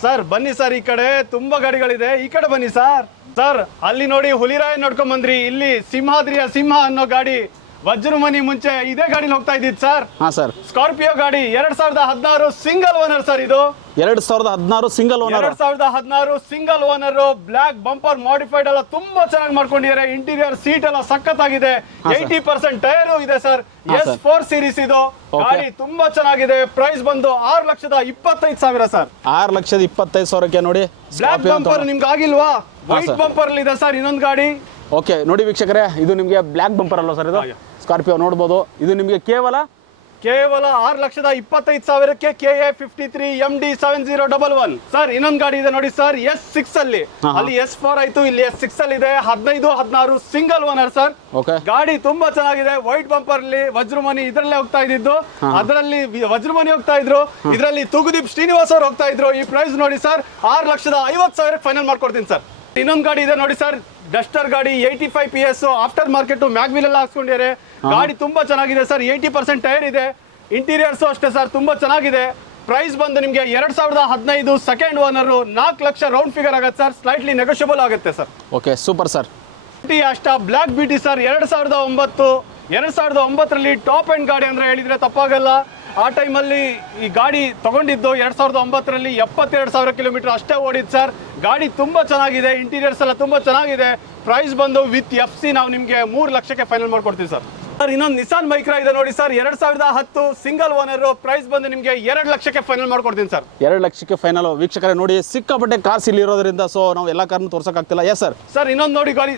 ಸರ್ ಬನ್ನಿ ಸರ್, ಈ ಕಡೆ ತುಂಬಾ ಗಾಡಿಗಳಿದೆ. ಈ ಕಡೆ ಬನ್ನಿ ಸರ್. ಸರ್ ಅಲ್ಲಿ ನೋಡಿ ಹುಲಿರಾಯ ನೋಡ್ಕೊಂಡ್ ಬಂದ್ರಿ. ಇಲ್ಲಿ ಸಿಂಹಾದ್ರಿಯ ಸಿಂಹ ಅನ್ನೋ ಗಾಡಿ ವಜ್ರಮನಿ ಮುಂಚೆ ಇದೇ ಗಾಡಿಲಿ ಹೋಗ್ತಾ ಇದ್ದಿದ್ದು ಸರ್. ಹಾ ಸರ್. ಸ್ಕಾರ್ಪಿಯೋ ಗಾಡಿ 2016 ಸಿಂಗಲ್ ಓನರ್ ಸರ್. ಇದು 2016 single owner. 2016 single owner. Black bumper modified ಎಲ್ಲ ತುಂಬಾ ಚೆನ್ನಾಗಿ ಮಾಡ್ಕೊಂಡಿದ್ದಾರೆ. ಇಂಟೀರಿಯರ್ ಸೀಟ್ ಎಲ್ಲ ಸಖತ್ತಾಗಿದೆ. 80% ಟೈರ್ ಇದೆ ಸರ್. S4 ಸೀರೀಸ್ ಇದು ಗಾಡಿ ತುಂಬಾ ಚೆನ್ನಾಗಿದೆ. ಪ್ರೈಸ್ ಬಂದು 6,25,000 ಸರ್. 6,25,000ಕ್ಕೆ ನೋಡಿ. ಬ್ಲಾಕ್ ಬಂಪರ್ ನಿಮ್ಗೆ ಆಗಿಲ್ವಾ? ವೈಟ್ ಬಂಪರ್ ಇದೆ ಸರ್ ಇನ್ನೊಂದು ಗಾಡಿ. ಓಕೆ ನೋಡಿ ವೀಕ್ಷಕರೇ, ಇದು ನಿಮಗೆ ಬ್ಲಾಕ್ ಬಂಪರ್ ಅಲ್ವಾ ಸರ್? ಇದು ಸ್ಕಾರ್ಪಿಯೋ ನೋಡ್ಬೋದು. ಇದು ನಿಮಗೆ ಕೇವಲ 6,25,000ಕ್ಕೆ KA 53 MD 7011 ಸರ್. ಇನ್ನೊಂದು ಗಾಡಿ ಇದೆ ನೋಡಿ ಸರ್, S6 ಅಲ್ಲಿ S4 ಆಯ್ತು, ಇಲ್ಲಿ S6 ಅಲ್ಲಿ ಇದೆ. 15-16 ಸಿಂಗಲ್ ಓನರ್ ಸರ್. ಗಾಡಿ ತುಂಬಾ ಚೆನ್ನಾಗಿದೆ. ವೈಟ್ ಬಂಪರ್ ಅಲ್ಲಿ ವಜ್ರಮನಿ ಇದರಲ್ಲೇ ಹೋಗ್ತಾ ಇದ್ದಿದ್ದು. ಅದರಲ್ಲಿ ವಜ್ರಮನಿ ಹೋಗ್ತಾ ಇದ್ರು, ಇದರಲ್ಲಿ ತೂಗುದೀಪ್ ಶ್ರೀನಿವಾಸ್ ಅವ್ರು ಹೋಗ್ತಾ ಇದ್ರು. ಈ ಪ್ರೈಸ್ ನೋಡಿ ಸರ್, 6,50,000 ಫೈನಲ್ ಮಾಡ್ಕೊಡ್ತೀನಿ ಸರ್. ಇನ್ನೊಂದು ಗಾಡಿ ಇದೆ ನೋಡಿ ಸರ್, ಡಸ್ಟರ್ ಗಾಡಿ 85 PS ಆಫ್ಟರ್ ಮಾರ್ಕೆಟ್ ಮ್ಯಾಗ್ವಿಲ್ ಎಲ್ಲ ಹಾಕ್ಸ್ಕೊಂಡಿದ್ದಾರೆ. ಗಾಡಿ ತುಂಬಾ ಚೆನ್ನಾಗಿದೆ ಸರ್. 80% ಟೈರ್ ಇದೆ. ಇಂಟೀರಿಯರ್ಸ್ ಅಷ್ಟೇ ಸರ್, ತುಂಬಾ ಚೆನ್ನಾಗಿದೆ. ಪ್ರೈಸ್ ಬಂದು ನಿಮಗೆ 2015 ಸೆಕೆಂಡ್ ಓನರ್. 4 ಲಕ್ಷ ರೌಂಡ್ ಫಿಗರ್ ಆಗುತ್ತೆ ಸರ್. ಸ್ಲೈಟ್ಲಿ ನೆಗೋಷಿಯಬಲ್ ಆಗುತ್ತೆ ಸರ್. Okay super sir. ಅಷ್ಟ ಬ್ಲಾಕ್ ಬ್ಯೂಟಿ ಸರ್ 2009. 2009ರಲ್ಲಿ ಟಾಪ್ ಅಂಡ್ ಗಾಡಿ ಅಂದ್ರೆ ಹೇಳಿದ್ರೆ ತಪ್ಪಾಗಲ್ಲ. ಆ ಟೈಮಲ್ಲಿ ಈ ಗಾಡಿ ತಗೊಂಡಿದ್ದು 2009ರಲ್ಲಿ 72,000 ಕಿಲೋಮೀಟರ್ ಅಷ್ಟೇ ಓಡಿದ್ದು ಸರ್. ಗಾಡಿ ತುಂಬಾ ಚೆನ್ನಾಗಿದೆ. ಇಂಟೀರಿಯರ್ಸ್ ಎಲ್ಲ ತುಂಬಾ ಚೆನ್ನಾಗಿದೆ. ಪ್ರೈಸ್ ಬಂದು ವಿತ್ FC ನಾವು ನಿಮಗೆ 3 ಲಕ್ಷಕ್ಕೆ ಫೈನಲ್ ಮಾಡ್ಕೊಡ್ತೀವಿ ಸರ್. ಸರ್ ಇನ್ನೊಂದು ನಿಸಾನ್ ಮೈಕ್ರಾ ಇದೆ ನೋಡಿ ಸರ್, 2010 ಸಿಂಗಲ್ ಓನರ್. ಪ್ರೈಸ್ ಬಂದು ನಿಮಗೆ 2 ಲಕ್ಷಕ್ಕೆ ಫೈನಲ್ ಮಾಡ್ಕೊಡ್ತೀನಿ ಸರ್. 2 ಲಕ್ಷಕ್ಕೆ ಫೈನಲ್. ವೀಕ್ಷಕರೇ ನೋಡಿ, ಸಿಕ್ಕಾಪಟ್ಟೆ ಕಾರ್ಸ್ ಇಲ್ಲಿ ಇರೋದ್ರಿಂದ ಸೊ ನಾವು ಎಲ್ಲ ಕಾರ್ನು ತೋರ್ಸಕ್ಕಾಗ್ತಿಲ್ಲ. Yes sir. ಸರ್ ಇನ್ನೊಂದು ನೋಡಿ ಗಾಡಿ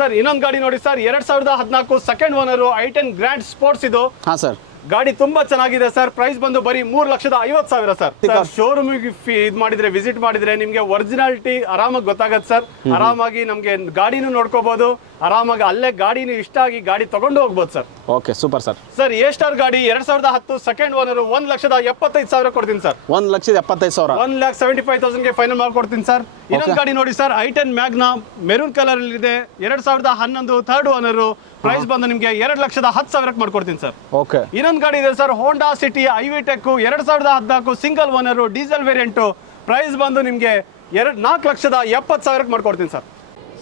ಸರ್, ಇನ್ನೊಂದು ಗಾಡಿ ನೋಡಿ sir, 2014 second owner. i10 grand sports ಇದು. ಹಾ ಸರ್. ಗಾಡಿ ತುಂಬಾ ಚೆನ್ನಾಗಿದೆ ಸರ್. ಪ್ರೈಸ್ ಬಂದು ಬರೀ 3,50,000 ಸರ್. ಶೋರೂಮ್ ಇದು ಮಾಡಿದ್ರೆ, ವಿಸಿಟ್ ಮಾಡಿದ್ರೆ ನಿಮ್ಗೆ ಒರಿಜಿನಾಲಿಟಿ ಆರಾಮಾಗಿ ಗೊತ್ತಾಗತ್ತೆ ಸರ್. ಆರಾಮಾಗಿ ನಮ್ಗೆ ಗಾಡಿನೂ ನೋಡ್ಕೋಬಹುದು. ಆರಾಮಾಗಿ ಅಲ್ಲೇ ಗಾಡಿನೂ ಇಷ್ಟ ಆಗಿ ಗಾಡಿ ತಗೊಂಡು ಹೋಗ್ಬೋದು sir. Okay super sir. Sir A star ಗಾಡಿ 2010 ಸೆಕೆಂಡ್ ಓನರ್. 1,75,000 ಕೊಡ್ತೀನಿ ಸರ್. 1,75,000. 1,75,000ಗೆ ಫೈನಲ್ ಮಾಡ್ಕೊಡ್ತೀನಿ ಸರ್. ಇನ್ನೊಂದು ಗಾಡಿ ನೋಡಿ sir, i10 Magna maroon colour ಅಲ್ಲಿ ಇದೆ. 2011 ಥರ್ಡ್ ಓನರ್. ಪ್ರೈಸ್ ಬಂದು ನಿಮ್ಗೆ 2,10,000 ಮಾಡ್ಕೊಡ್ತೀನಿ ಸರ್. ಓಕೆ. ಇನ್ನೊಂದು ಗಾಡಿ ಇದೆ sir, Honda City I V tech 2014 single owner diesel variant. Price ಬಂದು ನಿಮ್ಗೆ 4,70,000 ಮಾಡ್ಕೊಡ್ತೀನಿ ಸರ್.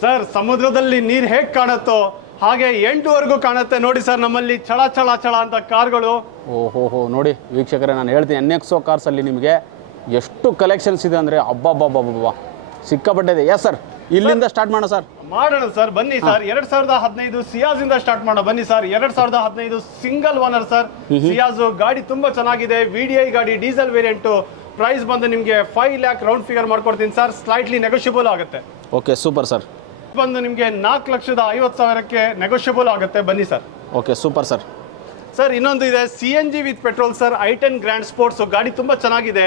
ಸರ್ ಸಮುದ್ರದಲ್ಲಿ ನೀರು ಹೇಗೆ ಕಾಣುತ್ತೋ ಹಾಗೆ ಎಂಟುವರೆಗೂ ಕಾಣುತ್ತೆ ನೋಡಿ ಸರ್ ನಮ್ಮಲ್ಲಿ ಚಳ ಚಳ ಚಳ ಅಂತ ಕಾರ್ಗಳು. ಓಹೋ ನೋಡಿ ವೀಕ್ಷಕರೇ, ನಾನು ಹೇಳ್ತೀನಿ NXO ಕಾರ್ಸ್ ಅಲ್ಲಿ ನಿಮಗೆ ಎಷ್ಟು ಕಲೆಕ್ಷನ್ಸ್ ಇದೆ ಅಂದ್ರೆ ಅಬ್ಬಬ್ಬಬ್ಬಬ್ಬ ಸಿಕ್ಕಾಪಟ್ಟೆ ಇದೆ. ಎಸ್ ಸರ್, ಇಲ್ಲಿಂದ ಸ್ಟಾರ್ಟ್ ಮಾಡೋಣ ಸರ್. ಮಾಡೋಣ ಸರ್, ಬನ್ನಿ ಸರ್. 2015 ಸಿಯಾಜ್ ಇಂದ ಸ್ಟಾರ್ಟ್ ಮಾಡೋಣ ಬನ್ನಿ ಸರ್. 2015 single owner sir ಸಿಯಾಜ್. ಗಾಡಿ ತುಂಬಾ ಚೆನ್ನಾಗಿದೆ. VDI ಗಾಡಿ ಡೀಸೆಲ್ ವೇರಿಯಂಟ್. ಪ್ರೈಸ್ ಬಂದು ನಿಮ್ಗೆ 5 ಲ್ಯಾಕ್ ರೌಂಡ್ ಫಿಗರ್ ಮಾಡ್ಕೊಡ್ತೀನಿ ಸರ್. ಸ್ಲೈಟ್ಲಿ ನೆಗೋಷಿಯಬಲ್ ಆಗುತ್ತೆ. Okay super sir. ಬಂದು ನಿಮ್ಗೆ 4,50,000ಕ್ಕೆ ನೆಗೋಷಿಯಬಲ್ ಆಗುತ್ತೆ. ಬನ್ನಿ sir. Okay super sir. Sir ಇನ್ನೊಂದು ಇದೆ CNG with petrol sir, i10 grand sports. ಗಾಡಿ ತುಂಬಾ ಚೆನ್ನಾಗಿದೆ.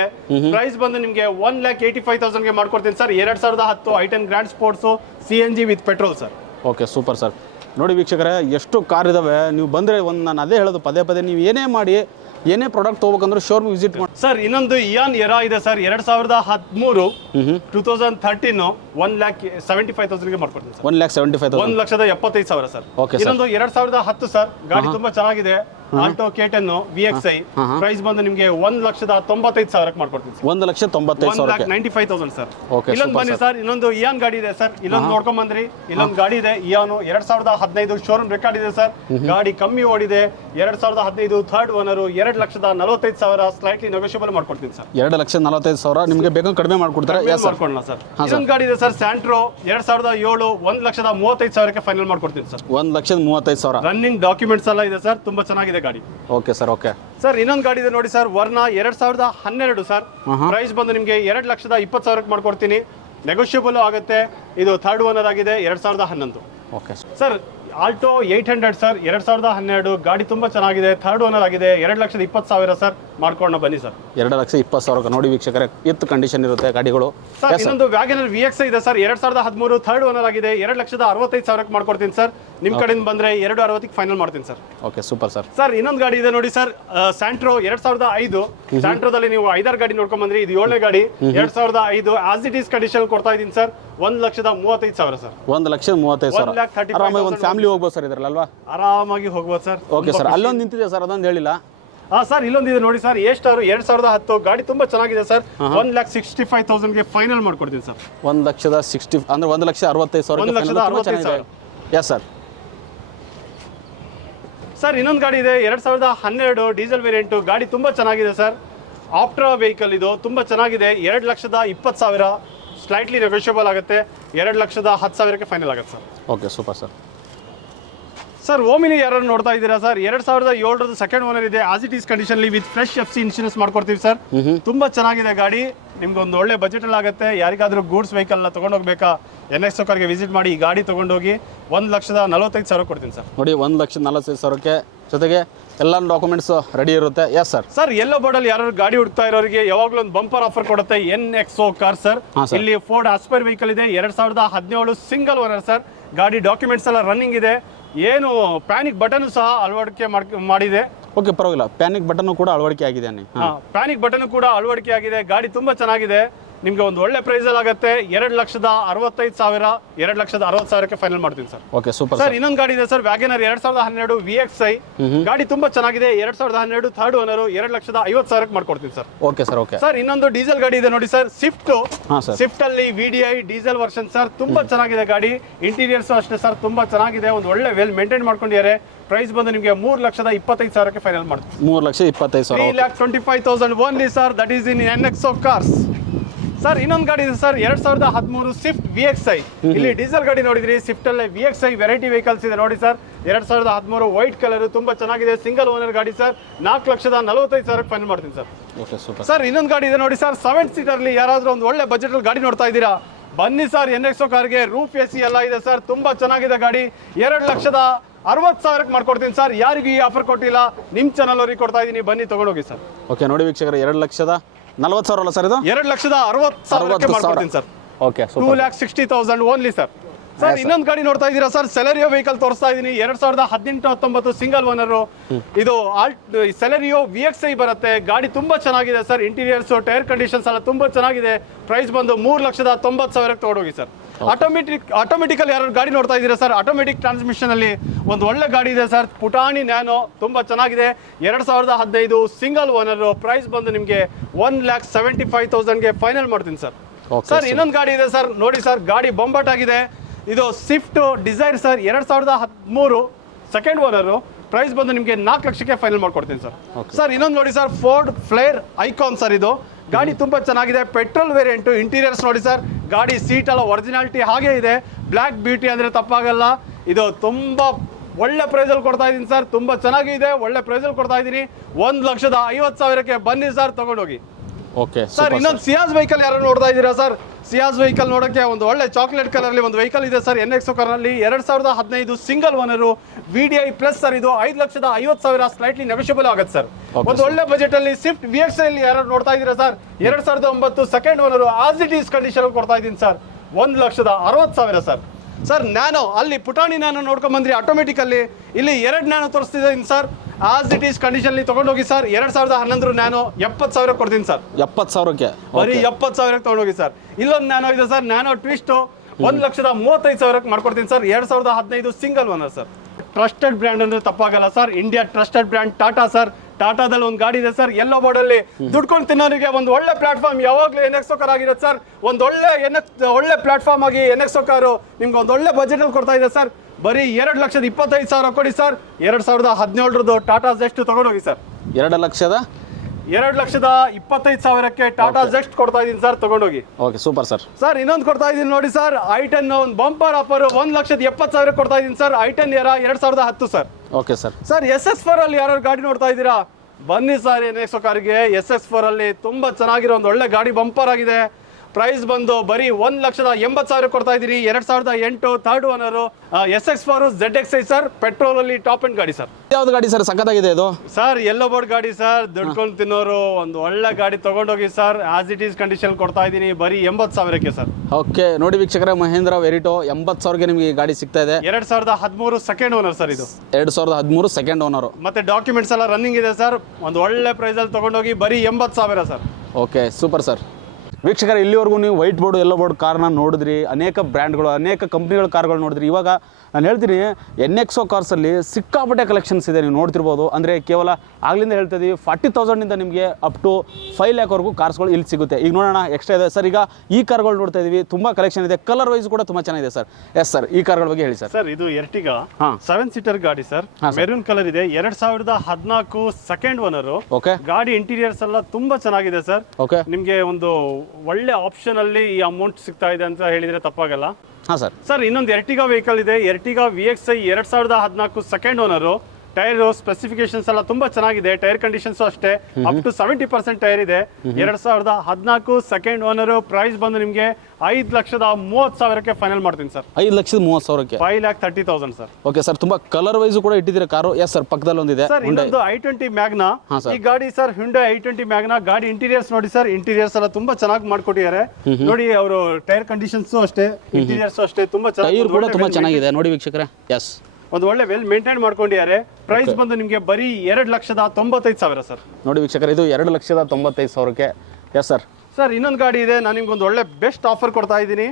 ಪ್ರೈಸ್ ಬಂದು ನಿಮ್ಗೆ 1,85,000ಗೆ ಮಾಡ್ಕೊಡ್ತೀನಿ sir. 2010 i10 grand sports CNG with petrol sir. Okay super sir. ನೋಡಿ ವೀಕ್ಷಕರೇ, ಎಷ್ಟು ಕಾರ್ ಇದಾವೆ. ನೀವು ಬಂದರೆ ನಾನು ಅದೇ ಹೇಳೋದು ಪದೇ ಪದೇ, ನೀವು ಏನೇ ಮಾಡಿ ಏನೇ ಪ್ರಾಡಕ್ಟ್ ತೊಗೋಬೇಕಂದ್ರೆ ಶೋರೂಮ್ ವಿಸಿಟ್ ಮಾಡಿ ಸರ್. ಇನ್ನೊಂದು ಇಯಾನ್ ಎರಾ ಇದೆ ಸರ್, 2013 2013 1,75,000ಗೆ ಮಾಡ್ಕೊಡ್ತೀನಿ ಸರ್. 1,75,000. 1,75,000 ಸರ್. ಇನ್ನೊಂದು 2010 ಸರ್, ಗಾಡಿ ತುಂಬಾ ಚೆನ್ನಾಗಿದೆ. Alto K10 VXI. ಪ್ರೈಸ್ ಬಂದು ನಿಮ್ಗೆ 1,95,000 ಮಾಡ್ಕೊಡ್ತೀನಿ ಸರ್. 1,95,000. 1,95,000 ಸರ್. ಇಲ್ಲೊಂದು ಬನ್ನಿ ಸರ್, ಇನ್ನೊಂದು ಇಯಾನ್ ಗಾಡಿ ಇದೆ ಸರ್. ಇಲ್ಲೊಂದು ನೋಡ್ಕೊಂಡ್ ಬಂದ್ರಿ. ಇಲ್ಲೊಂದು ಗಾಡಿ ಇದೆ ಇಯಾನು 2015 ಶೋರೂಮ್ ರೆಕಾರ್ಡ್ ಇದೆ ಸರ್. ಗಾಡಿ ಕಮ್ಮಿ ಓಡಿದೆ. 2015 ಥರ್ಡ್ ಓನರ್. 2,45,000 ಸ್ಲೈಟ್ಲಿ ನೆಗೋಷಿಯಬಲ್ ಮಾಡ್ಕೊಡ್ತೀನಿ ಸರ್. 2,45,000 ನಿಮಗೆ ಬೇಕಾದ್ರೆ ಕಡಿಮೆ ಮಾಡ್ಕೊಡ್ತಾರೆ. ಮಾಡ್ಕೊಳ್ಳೋಣ ಸರ್. ಇನ್ನೊಂದು ಗಾಡಿ ಇದೆ ಸರ್, ಸ್ಯಾಂಟ್ರೋ 2007 1,35,000ಕ್ಕೆ ಫೈನಲ್ ಮಾಡ್ಕೊಡ್ತೀನಿ ಸರ್. 1,35,000. ರನ್ನಿಂಗ್ ಡಾಕ್ಯುಮೆಂಟ್ಸ್ ಎಲ್ಲ ಇದೆ ಸರ್. ತುಂಬಾ ಚೆನ್ನಾಗಿದೆ ಗಾಡಿ. Okay sir. ಓಕೆ ಸರ್ ಇನ್ನೊಂದು ಗಾಡಿ ಇದೆ ನೋಡಿ ಸರ್, ವರ್ನಾ 2012 ಸರ್. ಪ್ರೈಸ್ ಬಂದು ನಿಮಗೆ 2,20,000ಕ್ಕೆ ಮಾಡ್ಕೊಡ್ತೀನಿ. ನೆಗೋಷಿಯಬಲ್ ಆಗುತ್ತೆ. ಇದು ಥರ್ಡ್ ಓನರ್ ಆಗಿದೆ. 2011. ಓಕೆ ಸರ್ ಆಲ್ಟೋ 800 ಸರ್, 2012 ಗಾಡಿ ತುಂಬಾ ಚೆನ್ನಾಗಿದೆ. ಥರ್ಡ್ ಓನರ್ ಆಗಿದೆ. 2,20,000 ಸರ್. ಮಾಡ್ಕೊಂಡು ಬನ್ನಿ ಸರ್. 2,20,000 ನೋಡಿ ವೀಕ್ಷಕರೇ, ಎತ್ತು ಕಂಡೀಷನ್ ಇರುತ್ತೆ ಗಾಡಿಗಳು. ಸರ್ ಇನ್ನೊಂದು ವ್ಯಾಗನರ್ VX ಇದೆ ಸರ್, 2013 ಥರ್ಡ್ ಓನರ್ ಆಗಿದೆ, 2,65,000 ಮಾಡ್ಕೊಡ್ತೀನಿ ಸರ್. ನಿಮ್ ಕಡೆಯಿಂದ ಬಂದ್ರೆ 2,60ಕ್ಕೆ ಫೈನಲ್ ಮಾಡ್ತೀನಿ sir. Okay super sir. Sir ಇನ್ನೊಂದು ಗಾಡಿ ಇದೆ ನೋಡಿ ಸರ್, ಸ್ಯಾಂಟ್ರೋ 2005. ಸ್ಯಾಂಟ್ರೋದಲ್ಲಿ ನೀವು 5 ಗಾಡಿ ನೋಡ್ಕೊಂಡ್ ಬಂದ್ರಿ, ಇದು 7ನೇ ಗಾಡಿ. 2005 ಆಸ್ ಇಟ್ ಈಸ್ ಕಂಡೀಷನ್ ಕೊಡ್ತಾ ಇದೀನಿ ಸರ್, 1,35,000 ಸರ್. 1,35,000 ಆರಾಮಾಗಿ ಒಂದು ಫ್ಯಾಮಿಲಿ ಹೋಗ್ಬೋದು ಸರ್ ಇದ್ರಲ್ಲ ಅಲ್ವಾ? ಆರಾಮಾಗಿ ಹೋಗ್ಬೋದು ಸರ್. ಓಕೆ ಸರ್, ಅಲ್ಲೊಂದು ನಿಂತಿದೆ ಸರ್, ಅದೊಂದು ಹೇಳಿಲ್ಲ. ಸರ್ ಇಲ್ಲೊಂದಿದೆ ನೋಡಿ ಸರ್, ಎಷ್ಟಾರು 2010 ಗಾಡಿ ತುಂಬಾ ಚೆನ್ನಾಗಿದೆ ಸರ್. 1,65,000ಗೆ ಫೈನಲ್ ಮಾಡ್ಕೊಡ್ತೀನಿ ಸರ್. 1,60,000 ಅಂದ್ರೆ 1,65,000. S sir. ಸರ್ ಇನ್ನೊಂದು ಗಾಡಿ ಇದೆ 2012 ಡೀಸೆಲ್ ವೇರಿಯಂಟ್, ಗಾಡಿ ತುಂಬಾ ಚೆನ್ನಾಗಿದೆ ಸರ್. ಆಪ್ಟ್ರಾ ವೆಹಿಕಲ್ ಇದು, ತುಂಬಾ ಚೆನ್ನಾಗಿದೆ. 2,20,000 ಸ್ಲೈಟ್ಲಿ ನೆಗೋಷಿಯಬಲ್ ಆಗುತ್ತೆ. 2,10,000ಕ್ಕೆ ಫೈನಲ್ ಆಗುತ್ತೆ sir. Okay super sir. Sir Omni ಯಾರು ನೋಡ್ತಾ ಇದ್ದೀರಾ ಸರ್, 2007 ಸೆಕೆಂಡ್ ಓನರ್ ಇದೆ, as it is condition with fresh FC insurance ಮಾಡ್ಕೊಡ್ತೀವಿ ಸರ್. ತುಂಬಾ ಚೆನ್ನಾಗಿದೆ ಗಾಡಿ, ನಿಮ್ಗೆ ಒಂದು ಒಳ್ಳೆ ಬಜೆಟ್ ಅಲ್ಲಿ ಆಗುತ್ತೆ. ಯಾರಿಗಾದ್ರೂ ಗೂಡ್ಸ್ ವೆಹಿಕಲ್ ತಗೊಂಡೋಗ್ಬೇಕಾ, NX ಕಾರ್ಗೆ ವಿಸಿಟ್ ಮಾಡಿ ಈ ಗಾಡಿ ತಗೊಂಡೋಗಿ 1,45,000 ಕೊಡ್ತೀನಿ ಸರ್. ನೋಡಿ 1,45,000ಕ್ಕೆ ಜೊತೆಗೆ ಎಲ್ಲ ಡಾಕ್ಯುಮೆಂಟ್ಸ್ ರೆಡಿ ಇರುತ್ತೆ. S sir. ಸರ್ ಎಲ್ಲೋ ಬೋರ್ಡಲ್ಲಿ ಯಾರು ಗಾಡಿ ಹುಡ್ತಾ ಇರೋರಿಗೆ ಯಾವಾಗಲೂ ಒಂದು ಬಂಪರ್ ಆಫರ್ ಕೊಡುತ್ತೆ NXO ಕಾರ್ ಸರ್. ಇಲ್ಲಿ ಫೋರ್ಡ್ ಆಸ್ಪೈರ್ ವೆಹಿಕಲ್ ಇದೆ, 2017 ಸಿಂಗಲ್ ಓನರ್ ಸರ್. ಗಾಡಿ ಡಾಕ್ಯುಮೆಂಟ್ಸ್ ಎಲ್ಲ ರನ್ನಿಂಗ್ ಇದೆ, ಏನು ಪ್ಯಾನಿಕ್ ಬಟನ್ ಸಹ ಅಳವಡಿಕೆ ಮಾಡಿದೆ. ಓಕೆ ಪರವಾಗಿಲ್ಲ, ಪ್ಯಾನಿಕ್ ಬಟನ್ ಕೂಡ ಅಳವಡಿಕೆ ಆಗಿದೆ. ಪ್ಯಾನಿಕ್ ಬಟನ್ ಕೂಡ ಅಳವಡಿಕೆ ಆಗಿದೆ. ಗಾಡಿ ತುಂಬಾ ಚೆನ್ನಾಗಿದೆ, ನಿಮ್ಗೆ ಒಂದು ಒಳ್ಳೆ ಪ್ರೈಸ್ ಅಲ್ಲಿ ಆಗುತ್ತೆ. 2,65,000 2,60,000ಕ್ಕೆ ಫೈನಲ್ ಮಾಡ್ತೀನಿ ಸರ್. Okay super sir. ಇನ್ನೊಂದು ಗಾಡಿ ಇದೆ ಸರ್, ವ್ಯಾಗನರ್ 2012 VXI, ಗಾಡಿ ತುಂಬಾ ಚೆನ್ನಾಗಿದೆ. 2012 ಥರ್ಡ್ ಓನರ್, 2,50,000ಕ್ಕೆ ಮಾಡ್ಕೊಡ್ತೀನಿ sir. Okay sir. Okay sir ಇನ್ನೊಂದು ಡೀಸೆಲ್ ಗಾಡಿ ಇದೆ ನೋಡಿ ಸರ್, ಸ್ವಿಫ್ಟ್ ಅಲ್ಲಿ VDI ಡೀಸೆಲ್ ವರ್ಷನ್ ಸರ್. ತುಂಬಾ ಚೆನ್ನಾಗಿದೆ ಗಾಡಿ, ಇಂಟೀರಿಯರ್ಸ್ ಅಷ್ಟೇ ಸರ್, ತುಂಬಾ ಚೆನ್ನಾಗಿದೆ. ಒಂದು ಒಳ್ಳೆ ವೆಲ್ ಮೇಂಟೈನ್ ಮಾಡ್ಕೊಂಡಿದ್ದಾರೆ. ಪ್ರೈಸ್ ಬಂದು ನಿಮಗೆ 3,25,000ಕ್ಕೆ ಫೈನಲ್ ಮಾಡ್ತೀನಿ. 3,25,000. 3,25,000 only sir, that is in NXO cars. Sir ಇನ್ನೊಂದು ಗಾಡಿ ಇದೆ ಸರ್, 2013 ಸ್ವಿಫ್ಟ್ VXI. ಇಲ್ಲಿ ಡೀಸೆಲ್ ಗಾಡಿ ನೋಡಿದ್ರಿ, ಸ್ವಿಫ್ಟ್ ಅಲ್ಲಿ VXI ವೆರೈಟಿ ವೆಹಿಕಲ್ಸ್ ಇದೆ ನೋಡಿ ಸರ್. 2013 ವೈಟ್ ಕಲರ್, ತುಂಬಾ ಚೆನ್ನಾಗಿದೆ. ಸಿಂಗಲ್ ಓನರ್ ಗಾಡಿ ಸರ್, 4,45,000ಕ್ಕೆ ಫೈನಲ್ ಮಾಡ್ತೀನಿ ಸರ್. Okay super. ಸರ್ ಇನ್ನೊಂದು ಗಾಡಿ ಇದೆ ನೋಡಿ ಸರ್, 7 ಸೀಟರ್ ಅಲ್ಲಿ ಯಾರಾದ್ರೂ ಒಂದು ಒಳ್ಳೆ ಬಜೆಟ್ ಅಲ್ಲಿ ಗಾಡಿ ನೋಡ್ತಾ ಇದ್ದೀರಾ, ಬನ್ನಿ ಸರ್. NXO ಕಾರ್ಗೆ ರೂಫ್ AC ಎಲ್ಲ ಇದೆ ಸರ್, ತುಂಬಾ ಚೆನ್ನಾಗಿದೆ ಗಾಡಿ. 2,60,000ಕ್ಕೆ ಮಾಡ್ಕೊಡ್ತೀನಿ ಸರ್. ಯಾರಿಗೂ ಈ ಆಫರ್ ಕೊಟ್ಟಿಲ್ಲ, ನಿಮ್ ಚಾನಲ್ ಅವ್ರಿಗೆ ಕೊಡ್ತಾ ಇದೀನಿ, ಬನ್ನಿ ತಗೊಂಡೋಗಿ ಸರ್. ಓಕೆ ನೋಡಿ ವೀಕ್ಷಕರೇ, 2,40,000 ಅಲ್ಲ ಸರ್ ಇದು? 2,60,000ಕ್ಕೆ ಮಾಡ್ಕೊಡ್ತೀನಿ sir. Okay 2,60,000 only sir. Sir ಇನ್ನೊಂದು ಗಾಡಿ ನೋಡ್ತಾ ಇದ್ದೀರಾ ಸರ್, ಸೆಲೆರಿಯೋ ವೆಹಿಕಲ್ ತೋರಿಸ್ತಾ ಇದೀನಿ. 2018-19 ಸಿಂಗಲ್ ಓನರ್, ಇದು ಸೆಲೆರಿಯೋ VXI ಬರುತ್ತೆ. ಗಾಡಿ ತುಂಬಾ ಚೆನ್ನಾಗಿದೆ ಸರ್, ಇಂಟೀರಿಯರ್ಸ್ ಟೈರ್ ಕಂಡೀಷನ್ಸ್ ಎಲ್ಲ ತುಂಬಾ ಚೆನ್ನಾಗಿದೆ. ಪ್ರೈಸ್ ಬಂದು 3,90,000ಕ್ಕೆ ತಗೊಂಡೋಗಿ ಸರ್. ಆಟೋಮೆಟಿಕಲ್ ಯಾರು ಗಾಡಿ ನೋಡ್ತಾ ಇದ್ದೀರಾ ಸರ್, ಆಟೋಮೆಟಿಕ್ ಟ್ರಾನ್ಸ್ಮಿಷನ್ ಅಲ್ಲಿ ಒಂದು ಒಳ್ಳೆ ಗಾಡಿ ಇದೆ ಸರ್, ಪುಟಾಣಿ ನ್ಯಾನೋ, ತುಂಬಾ ಚೆನ್ನಾಗಿದೆ. 2015 ಸಿಂಗಲ್ ಓನರ್. ಪ್ರೈಸ್ ಬಂದು ನಿಮಗೆ 1,75,000ಗೆ ಫೈನಲ್ ಮಾಡ್ತೀನಿ ಸರ್. ಸರ್ ಇನ್ನೊಂದು ಗಾಡಿ ಇದೆ ಸರ್, ನೋಡಿ ಸರ್, ಗಾಡಿ ಬೊಂಬಾಟ್ ಆಗಿದೆ. ಇದು Swift Dzire sir, 2013 second owner. Price ಬಂದು ನಿಮಗೆ 4 ಲಕ್ಷಕ್ಕೆ ಫೈನಲ್ ಮಾಡ್ಕೊಡ್ತೀನಿ ಸರ್. ಸರ್ ಇನ್ನೊಂದು ನೋಡಿ sir, Ford flare icon sir. ಇದು ಗಾಡಿ ತುಂಬಾ ಚೆನ್ನಾಗಿದೆ, ಪೆಟ್ರೋಲ್ ವೇರಿಯಂಟ್. ಇಂಟೀರಿಯರ್ಸ್ ನೋಡಿ ಸರ್, ಗಾಡಿ ಸೀಟ್ ಎಲ್ಲ ಒರಿಜಿನಾಲಿಟಿ ಹಾಗೆ ಇದೆ. ಬ್ಲ್ಯಾಕ್ ಬ್ಯೂಟಿ ಅಂದ್ರೆ ತಪ್ಪಾಗಲ್ಲ. ಇದು ತುಂಬಾ ಒಳ್ಳೆ ಪ್ರೈಸ್ ಅಲ್ಲಿ ಕೊಡ್ತಾ ಇದೀನಿ ಸರ್, ತುಂಬಾ ಚೆನ್ನಾಗಿದೆ, ಒಳ್ಳೆ ಪ್ರೈಸ್ ಅಲ್ಲಿ ಕೊಡ್ತಾ ಇದೀನಿ. 1,50,000ಕ್ಕೆ ಬನ್ನಿ ಸರ್, ತಗೊಂಡೋಗಿ. ಓಕೆ ಸರ್ ಇನ್ನೊಂದು ಸಿಯಾಸ್ ವೆಹಿಕಲ್ ಯಾರು ನೋಡ್ತಾ ಇದ್ದೀರಾ ಸರ್, ಸಿಯಾಸ್ ವೆಹಿಕಲ್ ನೋಡೋಕ್ಕೆ ಒಂದು ಒಳ್ಳೆ ಚಾಕ್ಲೇಟ್ ಕಲರ್ ಅಲ್ಲಿ ಒಂದು ವೆಹಿಕಲ್ ಇದೆ ಸರ್, NXO ಕಾರ್ನಲ್ಲಿ. 2015 single owner, VDI plus sir. ಇದು 5,50,000 ಸ್ಲೈಟ್ಲಿ ನೆಗೋಷಿಯಬಲ್ ಆಗುತ್ತೆ ಸರ್. ಒಂದು ಒಳ್ಳೆ ಬಜೆಟ್ ಅಲ್ಲಿ ಸ್ವಿಫ್ಟ್ VXI ಅಲ್ಲಿ ಯಾರು ನೋಡ್ತಾ ಇದ್ದೀರಾ sir, 2009 second owner, as it is condition ಕೊಡ್ತಾ ಇದ್ದೀನಿ ಸರ್, 1,60,000 ಸರ್. ಸರ್ ನ್ಯಾನೋ, ಅಲ್ಲಿ ಪುಟಾಣಿ ನ್ಯಾನೋ ನೋಡ್ಕೊಂಡ್ ಬಂದ್ರಿ ಆಟೋಮೆಟಿಕ್ ಅಲ್ಲಿ, ಇಲ್ಲಿ 2 ನ್ಯಾನೋ ತೋರಿಸ್ತಿದ್ದೀನಿ sir, as it is condition ತಗೊಂಡೋಗಿ ಸರ್. 2011 ನ್ಯಾನೋ 70,000 ಕೊಡ್ತೀನಿ ಸರ್. 70,000ಕ್ಕೆ ಬರೀ 70,000ಕ್ಕೆ ತಗೊಂಡೋಗಿ ಸರ್. ಇಲ್ಲೊಂದು ನ್ಯಾನೋ ಇದೆ ಸರ್, ನ್ಯಾನೋ ಟ್ವಿಸ್ಟ್, 1,35,000ಕ್ಕೆ ಮಾಡ್ಕೊಡ್ತೀನಿ sir. 2015 single owner sir. Trusted brand ಅಂದ್ರೆ ತಪ್ಪಾಗಲ್ಲ sir, India trusted brand Tata sir. ಟಾಟಾದಲ್ಲಿ ಒಂದು ಗಾಡಿ ಇದೆ ಸರ್, ಎಲ್ಲೋ ಬೋರ್ಡ್ ಅಲ್ಲಿ. ದುಡ್ಕೊಂಡು ತಿನ್ನೋರಿಗೆ ಒಂದು ಒಳ್ಳೆ ಪ್ಲಾಟ್ಫಾರ್ಮ್ ಯಾವಾಗಲೂ NXO ಕಾರ್ ಆಗಿರುತ್ತೆ ಸರ್. ಒಂದು ಒಳ್ಳೆ ಪ್ಲಾಟ್ಫಾರ್ಮ್ ಆಗಿ NXO ಕಾರು ನಿಮ್ಗೆ ಒಂದು ಒಳ್ಳೆ ಬಜೆಟ್ ಅಲ್ಲಿ ಕೊಡ್ತಾ ಇದೆ ಸರ್. ಬರೀ 2,25,000 ಕೊಡಿ ಸರ್. 2017 ಟಾಟಾ ಜೆಸ್ಟ್ ತಗೊಂಡೋಗಿ ಸರ್. 2,25,000ಕ್ಕೆ ಟಾಟಾ ಜೆಸ್ಟ್ ಕೊಡ್ತಾ ಇದೀನಿ ಸರ್, ತಗೊಂಡೋಗಿ. Okay super sir. ಸರ್ ಇನ್ನೊಂದು ಕೊಡ್ತಾ ಇದೀನಿ ನೋಡಿ ಸರ್, i10 ಒಂದು ಬಂಪರ್ ಆಫರ್ 1,70,000 ಕೊಡ್ತಾ ಇದೀನಿ sir. i10 2010 sir. Okay sir. Sir SS4 ಅಲ್ಲಿ ಯಾರು ಗಾಡಿ ನೋಡ್ತಾ ಇದ್ದೀರಾ, ಬನ್ನಿ ಸರ್. NXO ಕಾರ್ಗೆ SS4 ಅಲ್ಲಿ ತುಂಬಾ ಚೆನ್ನಾಗಿರೋ ಒಂದು ಒಳ್ಳೆ ಗಾಡಿ ಬಂಪರ್ ಆಗಿದೆ. ಪ್ರೈಸ್ ಬಂದು ಬರೀ 1,80,000 ಕೊಡ್ತಾ ಇದೀರಿ. 2008 third owner SX4 ZXi sir, petrol ಅಲ್ಲಿ ಟಾಪ್ ಅಂಡ್ ಗಾಡಿ ಸರ್. ಯಾವ್ದು ಗಾಡಿ ಸರ್ ಸಖತ್ತಾಗಿದೆ ಇದು? ಸರ್ ಎಲ್ಲೋ ಬೋರ್ಡ್ ಗಾಡಿ ಸರ್, ದುಡ್ಕೊಂಡು ತಿನ್ನೋರು ಒಂದು ಒಳ್ಳೆ ಗಾಡಿ ತಗೊಂಡೋಗಿ sir, as it is condition ಕೊಡ್ತಾ ಇದೀನಿ ಬರೀ 80,000ಕ್ಕೆ ಸರ್. ಓಕೆ ನೋಡಿ ವೀಕ್ಷಕರೇ, ಮಹೇಂದ್ರ ವೆರಿಟೋ 80,000ಗೆ ನಿಮಗೆ ಈ ಗಾಡಿ ಸಿಗ್ತಾ ಇದೆ. 2013 ಸೆಕೆಂಡ್ ಓನರ್ ಸರ್ ಇದು. 2013 ಸೆಕೆಂಡ್ ಓನರು. ಮತ್ತೆ ಡಾಕ್ಯುಮೆಂಟ್ಸ್ ಎಲ್ಲ ರನ್ನಿಂಗ್ ಇದೆ ಸರ್. ಒಂದು ಒಳ್ಳೆ ಪ್ರೈಸ್ ಅಲ್ಲಿ ತಗೊಂಡೋಗಿ ಬರೀ 80,000 ಸರ್. Okay super sir. ವೀಕ್ಷಕರೇ, ಇಲ್ಲಿವರೆಗೂ ನೀವು ವೈಟ್ ಬೋರ್ಡು ಎಲ್ಲೋ ಬೋರ್ಡ್ ಕಾರ್ನ ನೋಡಿದ್ರಿ, ಅನೇಕ ಬ್ರ್ಯಾಂಡ್ಗಳು ಅನೇಕ ಕಂಪ್ನಿಗಳ ಕಾರ್ಗಳು ನೋಡಿದ್ರಿ. ಇವಾಗ ನಾನು ಹೇಳ್ತೀನಿ NXO ಕಾರ್ಸಲ್ಲಿ ಸಿಕ್ಕಾಪಟ್ಟೆ ಕಲೆಕ್ಷನ್ಸ್ ಇದೆ, ನೀವು ನೋಡ್ತಿರ್ಬೋದು. ಅಂದರೆ ಕೇವಲ ಆಗ್ಲಿಂದ ಹೇಳ್ತಾ ಇದ್ದೀವಿ 40,000ಇಂದ ನಿಮಗೆ ಅಪ್ ಟು 5 ಲ್ಯಾಕ್ವರೆಗೂ ಕಾರ್ಸ್ಗಳು ಇಲ್ಲಿ ಸಿಗುತ್ತೆ. ಈಗ ನೋಡೋಣ ಎಕ್ಸ್ಟ್ರಾ ಇದೆ ಸರ್. ಈಗ ಈ ಕಾರ್ಗಳು ನೋಡ್ತಾ ಇದ್ದೀವಿ, ತುಂಬ ಕಲೆಕ್ಷನ್ ಇದೆ, ಕಲರ್ ವೈಸ್ ಕೂಡ ತುಂಬ ಚೆನ್ನಾಗಿದೆ ಸರ್. ಎಸ್ ಸರ್, ಈ ಕಾರ್ಗಳ ಬಗ್ಗೆ ಹೇಳಿ ಸರ್. ಸರ್ ಇದು ಎರ್ಟಿಗಾ 7 ಸೀಟರ್ ಗಾಡಿ ಸರ್, ಮೆರೂನ್ ಕಲರ್ ಇದೆ, 2014 ಸೆಕೆಂಡ್ ಓನರು. ಓಕೆ, ಗಾಡಿ ಇಂಟೀರಿಯರ್ಸ್ ಎಲ್ಲ ತುಂಬಾ ಚೆನ್ನಾಗಿದೆ ಸರ್. ಓಕೆ, ನಿಮ್ಗೆ ಒಂದು ಒಳ್ಳೆ ಆಪ್ಷನ್ ಅಲ್ಲಿ ಈ ಅಮೌಂಟ್ ಸಿಗ್ತಾ ಇದೆ ಅಂತ ಹೇಳಿದ್ರೆ ತಪ್ಪಾಗಲ್ಲ. ಹಾಂ ಸರ್. ಸರ್ ಇನ್ನೊಂದು ಎರ್ಟಿಗಾ ವೆಹಿಕಲ್ ಇದೆ, Ertiga VXi 2014 second owner. Tyre specifications ಎಲ್ಲ ತುಂಬಾ ಚೆನ್ನಾಗಿದೆ, ಟೈರ್ ಕಂಡೀಷನ್ಸ್ ಅಷ್ಟೇ ಅಪ್ ಟು 70% ಟೈರ್ ಇದೆ. 2014 ಸೆಕೆಂಡ್ ಓನರ್. ಪ್ರೈಸ್ ಬಂದು ನಿಮ್ಗೆ 5,30,000ಕ್ಕೆ ಫೈನಲ್ ಮಾಡ್ತೀನಿ ಸರ್. 5,30,000ಕ್ಕೆ 5,30,000 ಸರ್. ಓಕೆ ಸರ್, ತುಂಬಾ ಕಲರ್ ವೈಸ್ ಕೂಡ ಇಟ್ಟಿದ್ದೀರಾ ಕಾರು. ಎಸ್ ಸರ್, ಪಕ್ಕದಲ್ಲಿ ಒಂದಿದೆ ಸರ್, ಇನ್ನೊಂದು i20 ಮ್ಯಾಗ್ನಾ. ಈ ಗಾಡಿ ಸರ್ Hyundai i20 ಮ್ಯಾಗ್ನಾ ಗಾಡಿ. ಇಂಟೀರಿಯರ್ಸ್ ನೋಡಿ ಸರ್, ಇಂಟೀರಿಯರ್ಸ್ ಎಲ್ಲ ತುಂಬಾ ಚೆನ್ನಾಗಿ ಮಾಡ್ಕೊಟ್ಟಿದ್ದಾರೆ ನೋಡಿ. ಅವರು ಟೈರ್ ಕಂಡೀಷನ್ಸ್ ಅಷ್ಟೇ, ಇಂಟೀರಿಯರ್ಸ್ ಅಷ್ಟೇ ತುಂಬಾ ಚೆನ್ನಾಗಿ, ಟೈರ್ ಕೂಡ ತುಂಬಾ ಚೆನ್ನಾಗಿದೆ ನೋಡಿ ವೀಕ್ಷಕರೇ. ಎಸ್, ಒಂದು ಒಳ್ಳೆ ವೆಲ್ ಮೇಂಟೈನ್ ಮಾಡ್ಕೊಂಡಿದ್ದಾರೆ. ಪ್ರೈಸ್ ಬಂದು ನಿಮಗೆ ಬರೀ 2,95,000 ಸರ್. ನೋಡಿ ವೀಕ್ಷಕರೇ, ಇದು 2,95,000ಕ್ಕೆ. S sir. ಸರ್ ಇನ್ನೊಂದು ಗಾಡಿ ಇದೆ, ನಾನು ನಿಮ್ಗೆ ಒಂದು ಒಳ್ಳೆ ಬೆಸ್ಟ್ ಆಫರ್ ಕೊಡ್ತಾ ಇದ್ದೀನಿ.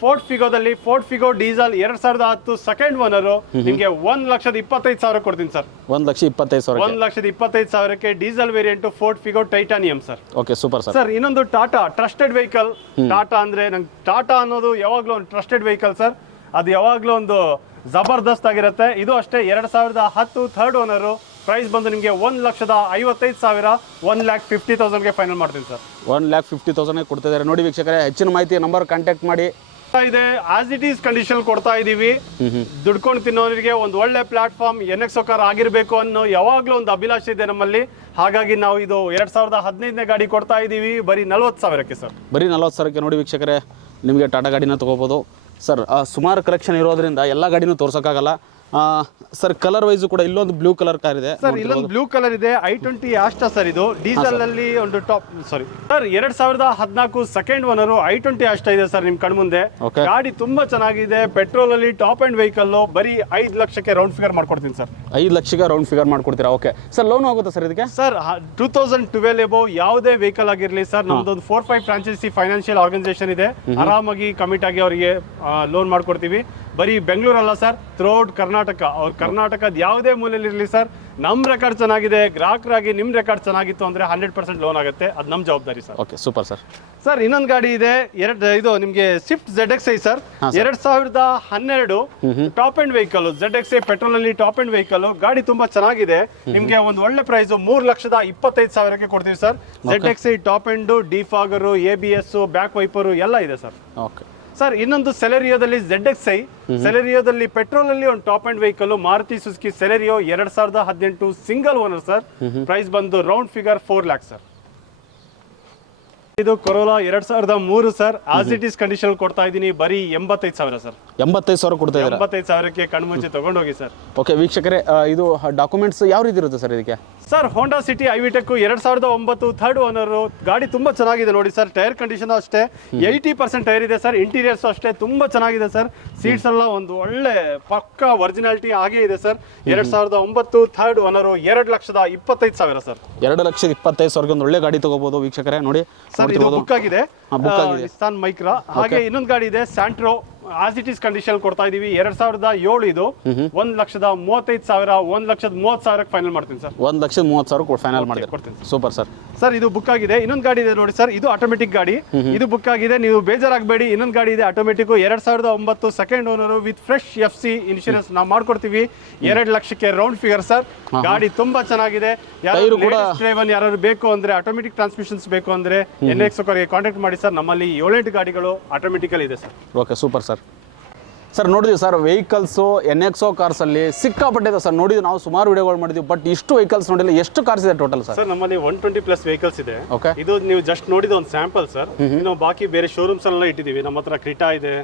ಫೋರ್ಡ್ ಫಿಗೋದಲ್ಲಿ Ford Figo diesel 2010 second owner. ನಿಮಗೆ 1,25,000 ಕೊಡ್ತೀನಿ ಸರ್. 1,25,000. 1,25,000ಕ್ಕೆ diesel variant Ford Figo titanium sir. Okay super sir. Sir ಇನ್ನೊಂದು ಟಾಟಾ ಟ್ರಸ್ಟೆಡ್ ವೆಹಿಕಲ್. ಟಾಟಾ ಅಂದ್ರೆ ನಂಗೆ ಟಾಟಾ ಅನ್ನೋದು ಯಾವಾಗ್ಲೂ ಒಂದು ಟ್ರಸ್ಟೆಡ್ ವೆಹಿಕಲ್ ಸರ್. ಅದು ಯಾವಾಗ್ಲೂ ಒಂದು ಜಬರ್ದಸ್ತ್ ಆಗಿರುತ್ತೆ. ಇದು ಅಷ್ಟೇ 2010 ಥರ್ಡ್ ಓನರು. ಪ್ರೈಸ್ ಬಂದು ನಿಮಗೆ 1,55,000, 1,50,000ಗೆ ಫೈನಲ್ ಮಾಡ್ತೀನಿ ಸರ್. 1,50,000 ಕೊಡ್ತಿದ್ದಾರೆ ನೋಡಿ ವೀಕ್ಷಕರೇ. ಹೆಚ್ಚಿನ ಮಾಹಿತಿ ನಂಬರ್ ಕಾಂಟ್ಯಾಕ್ಟ್ ಮಾಡಿ. ಇದೆ ಆಸ್ ಇಟ್ ಈಸ್ ಕಂಡೀಷನ್ ಕೊಡ್ತಾ ಇದೀವಿ. ದುಡ್ಕೊಂಡು ತಿನ್ನೋರಿಗೆ ಒಂದು ಒಳ್ಳೆ ಪ್ಲಾಟ್ಫಾರ್ಮ್ NXO ಕಾರ್ ಆಗಿರ್ಬೇಕು ಅನ್ನೋ ಯಾವಾಗ್ಲೂ ಒಂದು ಅಭಿಲಾಷೆ ಇದೆ ನಮ್ಮಲ್ಲಿ. ಹಾಗಾಗಿ ನಾವು ಇದು 2015ನೇ ಗಾಡಿ ಕೊಡ್ತಾ ಇದೀವಿ ಬರೀ 40,000ಕ್ಕೆ ಸರ್. ಬರೀ 40,000ಕ್ಕೆ ನೋಡಿ ವೀಕ್ಷಕರೇ, ನಿಮಗೆ ಟಾಟಾ ಗಾಡಿನ ತಗೋಬೋದು ಸರ್. ಸುಮಾರು ಕಲೆಕ್ಷನ್ ಇರೋದ್ರಿಂದ ಎಲ್ಲ ಗಾಡಿನೂ ತೋರ್ಸೋಕ್ಕಾಗಲ್ಲ ಸರ್. ಕಲರ್ ವೈಸ್ ಕೂಡ ಇಲ್ಲೊಂದು ಬ್ಲೂ ಕಲರ್ ಕಾರ್ ಇದೆ ಸರ್. ಇಲ್ಲೊಂದು ಬ್ಲೂ ಕಲರ್ ಇದೆ, i20 ಆಸ್ಟಾ ಸರ್. ಇದು ಡೀಸೆಲ್ ಅಲ್ಲಿ ಒಂದು top sir 2014 second owner. i20 Asta ಇದೆ ಸರ್ ನಿಮ್ ಕಣ್ಮುಂದೆ. ಗಾಡಿ ತುಂಬಾ ಚೆನ್ನಾಗಿದೆ, ಪೆಟ್ರೋಲ್ ಅಲ್ಲಿ ಟಾಪ್ ಅಂಡ್ ವೆಹಿಕಲ್. ಬರೀ 5 ಲಕ್ಷಕ್ಕೆ ರೌಂಡ್ ಫಿಗರ್ ಮಾಡ್ಕೊಡ್ತೀನಿ ಸರ್. 5 ಲಕ್ಷಕ್ಕೆ ರೌಂಡ್ ಫಿಗರ್ ಮಾಡ್ಕೊಡ್ತೀರಾ? Okay sir. ಲೋನ್ ಆಗುತ್ತಾ ಸರ್ ಇದಕ್ಕೆ? ಸರ್ 2012 ಎಬೋ ಯಾವುದೇ ವೆಹಿಕಲ್ ಆಗಿರ್ಲಿ ಸರ್, ನಮ್ದೊಂದು 4-5 ಫ್ರಾಂಚೈಸಿ ಫೈನಾನ್ಷಿಯಲ್ ಆರ್ಗನೈಸೇಷನ್ ಇದೆ. ಆರಾಮಾಗಿ ಕಮಿಟ್ ಆಗಿ ಅವರಿಗೆ ಲೋನ್ ಮಾಡ್ಕೊಡ್ತೀವಿ. ಬರೀ ಬೆಂಗಳೂರಲ್ಲ ಸರ್, ಥ್ರೂಔಟ್ ಕರ್ನಾಟಕ. ಅವ್ರ ಕರ್ನಾಟಕದ ಯಾವುದೇ ಮೂಲೆಯಲ್ಲಿ ಇರಲಿ ಸರ್, ನಮ್ಮ ರೆಕಾರ್ಡ್ ಚೆನ್ನಾಗಿದೆ, ಗ್ರಾಹಕರಾಗಿ ನಿಮ್ಮ ರೆಕಾರ್ಡ್ ಚೆನ್ನಾಗಿತ್ತು ಅಂದ್ರೆ 100% ಲೋನ್ ಆಗುತ್ತೆ. ಅದು ನಮ್ಮ ಜವಾಬ್ದಾರಿ sir. Okay super sir. Sir ಇನ್ನೊಂದು ಗಾಡಿ ಇದೆ, ಇದು ನಿಮಗೆ Swift ZXi sir. 2012 top end vehicle. ZXi petrol ಅಲ್ಲಿ ಟಾಪ್ ಅಂಡ್ ವೆಹಿಕಲ್. ಗಾಡಿ ತುಂಬಾ ಚೆನ್ನಾಗಿದೆ. ನಿಮ್ಗೆ ಒಂದು ಒಳ್ಳೆ ಪ್ರೈಸ್ 3,25,000ಕ್ಕೆ ಕೊಡ್ತೀವಿ sir. ZXi top and, defogger, ABS, back wiper ಎಲ್ಲ ಇದೆ ಸರ್. ಓಕೆ ಸರ್ ಇನ್ನೊಂದು ಸೆಲೆರಿಯೋದಲ್ಲಿ ZXi. ಸೆಲೆರಿಯೋದಲ್ಲಿ ಪೆಟ್ರೋಲ್ ಅಲ್ಲಿ ಒಂದು top end vehicle Maruti Suzuki Celerio 2018 single owner sir. Price ಬಂದು ರೌಂಡ್ ಫಿಗರ್ 4 lakhs ಸರ್. ಇದು Corolla 2003 sir. As it is condition ಕೊಡ್ತಾ ಇದ್ದೀನಿ ಬರೀ 85,000 ಸರ್. 85,000 ಕೊಡ್ತಾ ಇದ್ದಾರೆ. 85,000ಕ್ಕೆ ಕಣ್ಮುಂಚೆ ತಗೊಂಡೋಗಿ ಸರ್. ಓಕೆ ವೀಕ್ಷಕರೇ, ಇದು ಡಾಕ್ಯುಮೆಂಟ್ಸ್ ಯಾವ ರೀತಿ ಇರುತ್ತೆ ಸರ್ ಇದಕ್ಕೆ? Sir Honda City I V tech 2009 third owner. ಗಾಡಿ ತುಂಬಾ ಚೆನ್ನಾಗಿದೆ ನೋಡಿ ಸರ್. ಟೈರ್ ಕಂಡೀಷನ್ ಅಷ್ಟೇ 80% ಟೈರ್ ಇದೆ ಸರ್. ಇಂಟೀರಿಯರ್ಸ್ ಅಷ್ಟೇ ತುಂಬಾ ಚೆನ್ನಾಗಿದೆ ಸರ್. ಸೀಟ್ಸ್ ಎಲ್ಲ ಒಂದು ಒಳ್ಳೆ ಪಕ್ಕಾ ಒರಿಜಿನಾಲಿಟಿ ಆಗೇ ಇದೆ ಸರ್. 2009 third owner. 2,25,000 ಸರ್. 2,25,000ಗೆ ಒಂದು ಒಳ್ಳೆ ಗಾಡಿ ತಗೋಬಹುದು ವೀಕ್ಷಕರೇ. ನೋಡಿ ಸರ್, ಇದು ಬುಕ್ ಆಗಿದೆ, ನಿಸ್ಸಾನ್ ಮೈಕ್ರಾ. ಹಾಗೆ ಇನ್ನೊಂದು ಗಾಡಿ ಇದೆ Santro. As it is condition ಕೊಡ್ತಾ ಇದೀವಿ. 2007 ಇದು. 1,35,000, 1,30,000ಕ್ಕೆ ಫೈನಲ್ ಮಾಡ್ತೀನಿ ಸರ್. 1,30,000 ಫೈನಲ್ ಮಾಡ್ತೀನಿ. Super sir. ಸರ್ ಇದು ಬುಕ್ ಆಗಿದೆ. ಇನ್ನೊಂದು ಗಾಡಿ ಇದೆ ನೋಡಿ ಸರ್, ಇದು ಆಟೋಮೆಟಿಕ್ ಗಾಡಿ. ಇದು ಬುಕ್ ಆಗಿದೆ, ನೀವು ಬೇಜಾರಾಗಬೇಡಿ. ಇನ್ನೊಂದು ಗಾಡಿ ಇದೆ automatic. 2009 second owner with fresh FC insurance ನಾವು ಮಾಡ್ಕೊಡ್ತೀವಿ. 2 ಲಕ್ಷಕ್ಕೆ ರೌಂಡ್ ಫಿಗರ್ ಸರ್. ಗಾಡಿ ತುಂಬಾ ಚೆನ್ನಾಗಿದೆ. ಯಾರು ಬೇಕು ಅಂದ್ರೆ, ಆಟೋಮೆಟಿಕ್ ಟ್ರಾನ್ಸ್ಮಿಷನ್ಸ್ ಬೇಕು ಅಂದ್ರೆ NXO ಕಾರಿಗೆ ಕಾಂಟ್ಯಾಕ್ಟ್ ಮಾಡಿ ಸರ್. ನಮ್ಮಲ್ಲಿ 7-8 ಗಾಡಿಗಳು ಆಟೋಮೆಟಿಕಲ್ ಇದೆ sir. Okay super sir. Sir ನೋಡಿದ್ವಿ ಸರ್ ವೆಹಿಕಲ್ಸು NXO ಕಾರ್ಸಲ್ಲಿ ಸಿಕ್ಕಾಪಟ್ಟೆ ಇದೆ ಸರ್. ನೋಡಿದ್ವಿ ನಾವು ಸುಮಾರು ವಿಡಿಯೋಗಳು ಮಾಡಿದ್ವಿ, ಬಟ್ ಇಷ್ಟು ವೆಹಿಕಲ್ಸ್ ನೋಡಿಲ್ಲ. ಎಷ್ಟು ಕಾರ್ಸ್ ಇದೆ ಟೋಟಲ್ ಸರ್? ಸರ್ ನಮ್ಮಲ್ಲಿ 120+ ವೆಹಿಕಲ್ಸ್ ಇದೆ. ಓಕೆ, ಇದು ನೀವು ಜಸ್ಟ್ ನೋಡಿದ ಒಂದು ಸ್ಯಾಂಪಲ್ ಸರ್. ಇನ್ನು ಬಾಕಿ ಬೇರೆ ಶೋರೂಮ್ಸ್ ಎಲ್ಲ ಇಟ್ಟಿದೀವಿ. ನಮ್ಮ ಹತ್ರ ಕ್ರಿಟಾ ಇದೆ,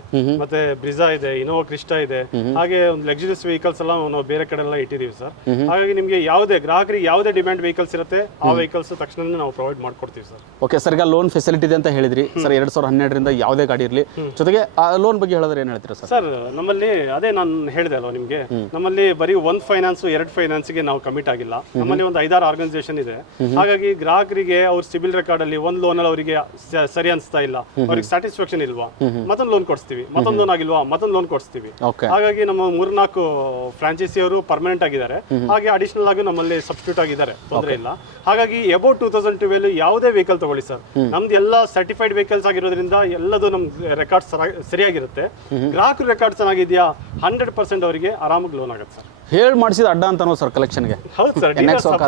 ಮತ್ತೆ ಬ್ರಿಜಾ ಇದೆ, ಇನೋವಾ ಕ್ರಿಸ್ಟಾ ಇದೆ, ಹಾಗೆ ಒಂದು ಲಕ್ಸುರಿಯಸ್ ವೆಹಿಕಲ್ಸ್ ಎಲ್ಲ ನಾವು ಬೇರೆ ಕಡೆ ಎಲ್ಲ ಇಟ್ಟಿದೀವಿ ಸರ್. ಹಾಗಾಗಿ ನಿಮಗೆ ಯಾವುದೇ ಗ್ರಾಹಕರಿಗೆ ಯಾವುದೇ ಡಿಮ್ಯಾಂಡ್ ವೆಹಿಕಲ್ಸ್ ಇರುತ್ತೆ ಆ ವೆಹಿಕಲ್ಸ್ ತಕ್ಷಣ ನಾವು ಪ್ರೊವೈಡ್ ಮಾಡ್ಕೊಡ್ತೀವಿ ಸರ್. ಓಕೆ ಸರ್, ಈಗ ಲೋನ್ ಫೆಸಿಲಿಟಿ ಇದೆ ಅಂತ ಹೇಳಿದ್ರಿ ಸರ್. 2012ರಿಂದ ಯಾವುದೇ ಗಾಡಿ ಇರಲಿ, ಜೊತೆಗೆ ಆ ಲೋನ್ ಬಗ್ಗೆ ಹೇಳಿದ್ರೆ ಏನು ಹೇಳ್ತೀರಾ ಸರ್? ಸರ್ ನಮ್ಮಲ್ಲಿ ಅದೇ ನಾನು ಹೇಳಿದೆ ಅಲ್ವಾ ನಿಮಗೆ, ನಮ್ಮಲ್ಲಿ ಬರೀ 1 ಫೈನಾನ್ಸ್ 2 ಫೈನಾನ್ಸ್ಗೆ ನಾವು ಕಮಿಟ್ ಆಗಿಲ್ಲ. ನಮ್ಮಲ್ಲಿ ಒಂದು 5-6 ಆರ್ಗನೈಸೇಷನ್ ಇದೆ. ಹಾಗಾಗಿ ಗ್ರಾಹಕರಿಗೆ ಅವ್ರ ಸಿಬಿಲ್ ರೆಕಾರ್ಡ್ ಅಲ್ಲಿ ಒಂದು ಲೋನ್ ಅಲ್ಲಿ ಅವರಿಗೆ ಸರಿ ಅನಿಸ್ತಾ ಇಲ್ಲ, ಅವ್ರಿಗೆ ಸ್ಯಾಟಿಸ್ಫ್ಯಾಕ್ಷನ್ ಇಲ್ವಾ, ಮತ್ತೊಂದು ಲೋನ್ ಕೊಡಿಸ್ತೀವಿ, ಮತ್ತೊಂದು ಲೋನ್ ಆಗಿಲ್ವಾ, ಮತ್ತೊಂದು ಲೋನ್ ಕೊಡಿಸ್ತೀವಿ. ಹಾಗಾಗಿ ನಮ್ಮ 3-4 ಫ್ರಾಂಚೈಸಿ ಅವರು ಪರ್ಮನೆಂಟ್ ಆಗಿದ್ದಾರೆ, ಹಾಗೆ ಅಡಿಷನಲ್ ಆಗಿ ನಮ್ಮಲ್ಲಿ ಸಬ್ಸ್ಟಿಟ್ಯೂಟ್ ಆಗಿದ್ದಾರೆ, ತೊಂದರೆ ಇಲ್ಲ. ಹಾಗಾಗಿ ಅಬೌಟ್ 2012 ಯಾವುದೇ ವೆಹಿಕಲ್ ತಗೊಳ್ಳಿ ಸರ್, ನಮ್ದು ಎಲ್ಲ ಸರ್ಟಿಫೈಡ್ ವೆಹಿಕಲ್ಸ್ ಆಗಿರೋದ್ರಿಂದ ಎಲ್ಲದು ನಮ್ ರೆಕಾರ್ಡ್ ಸರಿಯಾಗಿರುತ್ತೆ. ಗ್ರಾಹಕರ ರೆಕಾರ್ಡ್ ಚೆನ್ನಾಗಿದೆಯಾ 100% ಅವರಿಗೆ ಆರಾಮಾಗಿ ಲೋನ್ ಆಗುತ್ತೆ ಸರ್. ಹೇಳಿ ಮಾಡಿಸಿದ ಅಡ್ಡ ಅಂತಾನೋ ಸರ್ ಕಲೆಕ್ಷನ್ಗೆ? ಹೌದು ಸರ್,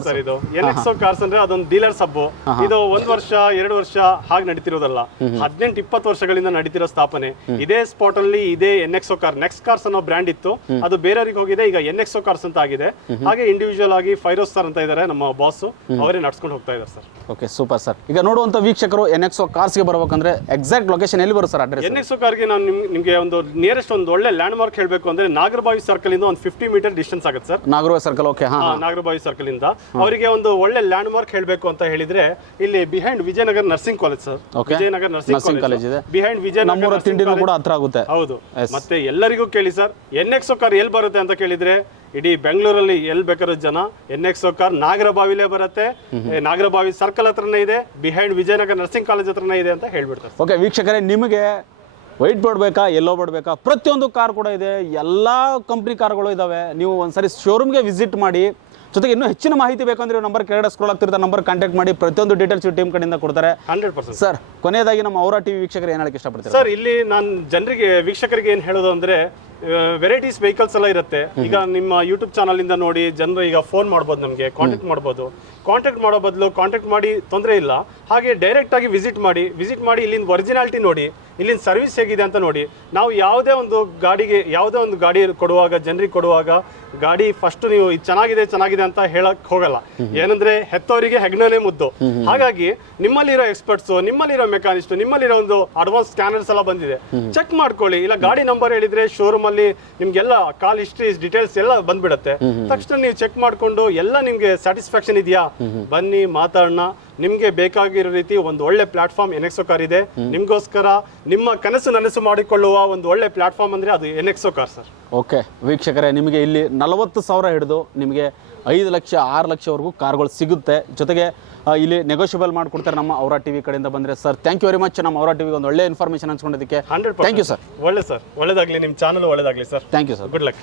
ಸರ್ ಇದು NXO ಕಾರ್ಸ್ ಅಂದ್ರೆ ಅದೊಂದು ಡೀಲರ್ ಸಬ್. ಇದು 1 ವರ್ಷ 2 ವರ್ಷ ಹಾಗೆ ನಡೀತಿರೋದಲ್ಲ, 18-20 ವರ್ಷಗಳಿಂದ ನಡೀತಿರೋ ಸ್ಥಾಪನೆ. ಇದೇ ಸ್ಪಾಟ್ ಅಲ್ಲಿ ಇದೇ NXO ಕಾರ್, ನೆಕ್ಸ್ಟ್ ಕಾರ್ಸ್ ಅನ್ನೋ ಬ್ರ್ಯಾಂಡ್ ಇತ್ತು, ಅದು ಬೇರೆಯವರಿಗೆ ಹೋಗಿದೆ, ಈಗ NXO ಕಾರ್ಸ್ ಅಂತ ಆಗಿದೆ. ಹಾಗೆ ಇಂಡಿವಿಜುವಲ್ ಆಗಿ 5 ಸ್ಟಾರ್ ಅಂತ ಇದ್ದಾರೆ ನಮ್ಮ ಬಾಸ್, ಅವರೇ ನಡ್ಸ್ಕೊಂಡು ಹೋಗ್ತಾ ಇದ್ದಾರೆ ಸರ್. Okay, super sir. ಈಗ ನೋಡುವಂತ ವೀಕ್ಷಕರು NXO ಕಾರ್ಸ್ಗೆ ಬರ್ಬೇಕಂದ್ರೆ ಎಕ್ಸಾಕ್ಟ್ ಲೊಕೇಶನ್ ಎಲ್ಲಿ ಬರುತ್ತೆ ಸರ್ ಅಡ್ರೆಸ್? NXO ಕಾರ್ಗೆ ನಾನು ನಿಮಗೆ ಒಂದು ನಿಯರೆಸ್ಟ್ ಒಂದು ಒಳ್ಳೆ ಲ್ಯಾಂಡ್ ಮಾರ್ಕ್ ಹೇಳಬೇಕು ಅಂದ್ರೆ ನಾಗರಬಾವಿ ಸರ್ಕಲ್ ಇಂದ ಒಂದು 50 ಮೀಟರ್ ಡಿಸ್ಟೆನ್ಸ್ ಆಗುತ್ತೆ sir. Nagarbhavi circle. Okay, Nagarbhavi circle ಇಂದ ಅವರಿಗೆ ಒಂದು ಒಳ್ಳೆ ಲ್ಯಾಂಡ್ ಮಾರ್ಕ್ ಹೇಳಬೇಕು ಅಂತ ಹೇಳಿದ್ರೆ ಇಲ್ಲಿ behind Vijayanagara nursing college sir. Vijayanagara nursing college ಇದೆ, ಬಿಹೈಂಡ್ ವಿಜಯನಗರ ತಿಂಡಿನೂ ಕೂಡ ಹತ್ರ ಆಗುತ್ತೆ. ಹೌದು. ಮತ್ತೆ ಎಲ್ಲರಿಗೂ ಕೇಳಿ ಸರ್, NXO ಕಾರ್ ಎಲ್ಲಿ ಬರುತ್ತೆ ಅಂತ ಕೇಳಿದ್ರೆ ಇಡೀ ಬೆಂಗಳೂರಲ್ಲಿ ಎಲ್ಲಿ ಬೇಕಾದ್ರೂ ಜನ NXO ಕಾರ್ ನಾಗರಬಾವಿಲೇ ಬರುತ್ತೆ, ನಾಗರಬಾವಿ ಸರ್ಕಲ್ ಹತ್ರನೇ ಇದೆ, ಬಿಹೈಂಡ್ ವಿಜಯನಗರ ನರ್ಸಿಂಗ್ ಕಾಲೇಜ್ ಹತ್ರನೇ ಇದೆ ಅಂತ ಹೇಳ್ಬಿಡ್ತಾರೆ. ಓಕೆ ವೀಕ್ಷಕರೇ, ನಿಮಗೆ ವೈಟ್ ಬೋರ್ಡ್ ಬೇಕಾ, ಎಲ್ಲೋ ಬೋರ್ಡ್ ಬೇಕಾ, ಪ್ರತಿಯೊಂದು ಕಾರ್ ಕೂಡ ಇದೆ. ಎಲ್ಲ ಕಂಪ್ನಿ ಕಾರ್ಗಳು ಇದಾವೆ. ನೀವು ಒಂದ್ಸರಿ ಶೋರೂಮ್ಗೆ ವಿಸಿಟ್ ಮಾಡಿ. ಜೊತೆಗೆ ಇನ್ನೂ ಹೆಚ್ಚಿನ ಮಾಹಿತಿ ಬೇಕಂದ್ರೆ ನಂಬರ್ ಕೆಳಗಡೆ ಸ್ಕ್ರೋಲ್ ಆಗ್ತಿರುತ್ತೆ, ನಂಬರ್ ಕಾಂಟ್ಯಾಕ್ಟ್ ಮಾಡಿ. ಪ್ರತಿಯೊಂದು ಡೀಟೇಲ್ಸ್ ಟೀಮ್ ಕಡೆಯಿಂದ ಕೊಡ್ತಾರೆ 100%. ಸರ್, ಕೊನೆಯದಾಗಿ ನಮ್ಮ ಔರಾ ಟಿವಿ ವೀಕ್ಷಕರು ಏನು ಹೇಳಕ್ಕೆ ಇಷ್ಟಪಡ್ತಾರೆ ಸರ್? ಇಲ್ಲಿ ನಾನು ಜನರಿಗೆ ವೀಕ್ಷಕರಿಗೆ ಏನು ಹೇಳೋದು ಅಂದ್ರೆ, ವೆರೈಟೀಸ್ ವೆಹಿಕಲ್ಸ್ ಎಲ್ಲ ಇರುತ್ತೆ. ಈಗ ನಿಮ್ಮ ಯೂಟ್ಯೂಬ್ ಚಾನಲ್ ಇಂದ ನೋಡಿ ಜನರು ಈಗ ಫೋನ್ ಮಾಡ್ಬೋದು, ನಮಗೆ ಕಾಂಟ್ಯಾಕ್ಟ್ ಮಾಡ್ಬೋದು. ಕಾಂಟ್ಯಾಕ್ಟ್ ಮಾಡೋ ಬದಲು ಕಾಂಟ್ಯಾಕ್ಟ್ ಮಾಡಿ ತೊಂದರೆ ಇಲ್ಲ, ಹಾಗೆ ಡೈರೆಕ್ಟ್ ಆಗಿ ವಿಸಿಟ್ ಮಾಡಿ ಇಲ್ಲಿಂದ ಒರಿಜಿನಾಲಿಟಿ ನೋಡಿ, ಇಲ್ಲಿನ ಸರ್ವಿಸ್ ಹೇಗಿದೆ ಅಂತ ನೋಡಿ. ನಾವು ಯಾವುದೇ ಒಂದು ಗಾಡಿ ಕೊಡುವಾಗ, ಜನರಿಗೆ ಕೊಡುವಾಗ ಗಾಡಿ ಫಸ್ಟ್ ನೀವು ಇದು ಚೆನ್ನಾಗಿದೆ ಅಂತ ಹೇಳಕ್ ಹೋಗಲ್ಲ. ಏನಂದ್ರೆ ಹೆತ್ತವರಿಗೆ ಹೆಗ್ನೋಲೆ ಮುದ್ದು. ಹಾಗಾಗಿ ನಿಮ್ಮಲ್ಲಿರೋ ಎಕ್ಸ್ಪರ್ಟ್ಸ್, ನಿಮ್ಮಲ್ಲಿರೋ ಮೆಕ್ಯಾನಿಸ್ಟ್, ನಿಮ್ಮಲ್ಲಿರೋ ಒಂದು ಅಡ್ವಾನ್ಸ್ ಸ್ಕ್ಯಾನರ್ಸ್ ಎಲ್ಲ ಬಂದಿದೆ, ಚೆಕ್ ಮಾಡ್ಕೊಳ್ಳಿ. ಇಲ್ಲ ಗಾಡಿ ನಂಬರ್ ಹೇಳಿದ್ರೆ ಶೋರೂಮ್ ಅಲ್ಲಿ ನಿಮ್ಗೆಲ್ಲ ಕಾಲ್ ಹಿಸ್ಟ್ರಿ ಡೀಟೇಲ್ಸ್ ಎಲ್ಲ ಬಂದ್ಬಿಡುತ್ತೆ. ತಕ್ಷಣ ನೀವು ಚೆಕ್ ಮಾಡ್ಕೊಂಡು ಎಲ್ಲ ನಿಮ್ಗೆ ಸ್ಯಾಟಿಸ್ಫ್ಯಾಕ್ಷನ್ ಇದೆಯಾ, ಬನ್ನಿ ಮಾತಾಡೋಣ. ನಿಮ್ಗೆ ಬೇಕಾಗಿರೋ ರೀತಿ ಒಂದು ಒಳ್ಳೆ ಪ್ಲಾಟ್ಫಾರ್ಮ್ NXO ಕಾರ್ ಇದೆ. ನಿಮ್ಗೋಸ್ಕರ ನಿಮ್ಮ ನನಸು ಮಾಡಿಕೊಳ್ಳುವ ಒಂದು ಒಳ್ಳೆ ಪ್ಲಾಟ್ಫಾರ್ಮ್ ಅಂದ್ರೆ ಅದು NXO ಕಾರ್ ಸರ್. ಓಕೆ ವೀಕ್ಷಕರೇ, ನಿಮಗೆ ಇಲ್ಲಿ 40,000 ಹಿಡಿದು ನಿಮಗೆ 5 ಲಕ್ಷ 6 ಲಕ್ಷವರೆಗೂ ಕಾರ್ಗಳು ಸಿಗುತ್ತೆ. ಜೊತೆಗೆ ಇಲ್ಲಿ ನೆಗೋಷಿಯಬಲ್ ಮಾಡಿಕೊಡ್ತಾರೆ ನಮ್ಮ ಔರಾ ಟಿವಿ ಕಡೆಯಿಂದ ಬಂದರೆ. Sir, thank you very much ನಮ್ಮ ಔರಾ ಟಿವಿಗೆ ಒಂದು ಒಳ್ಳೆ ಇನ್ಫಾರ್ಮೇಷನ್ ಹಂಚ್ಕೊಂಡಿದ್ದಕ್ಕೆ. 100%. Thank you sir. ಒಳ್ಳೆ ಸರ್, ಒಳ್ಳೆದಾಗಲಿ, ನಿಮ್ಮ ಚಾನಲ್ ಒಳ್ಳೆದಾಗಲಿ sir. Thank you sir, good luck.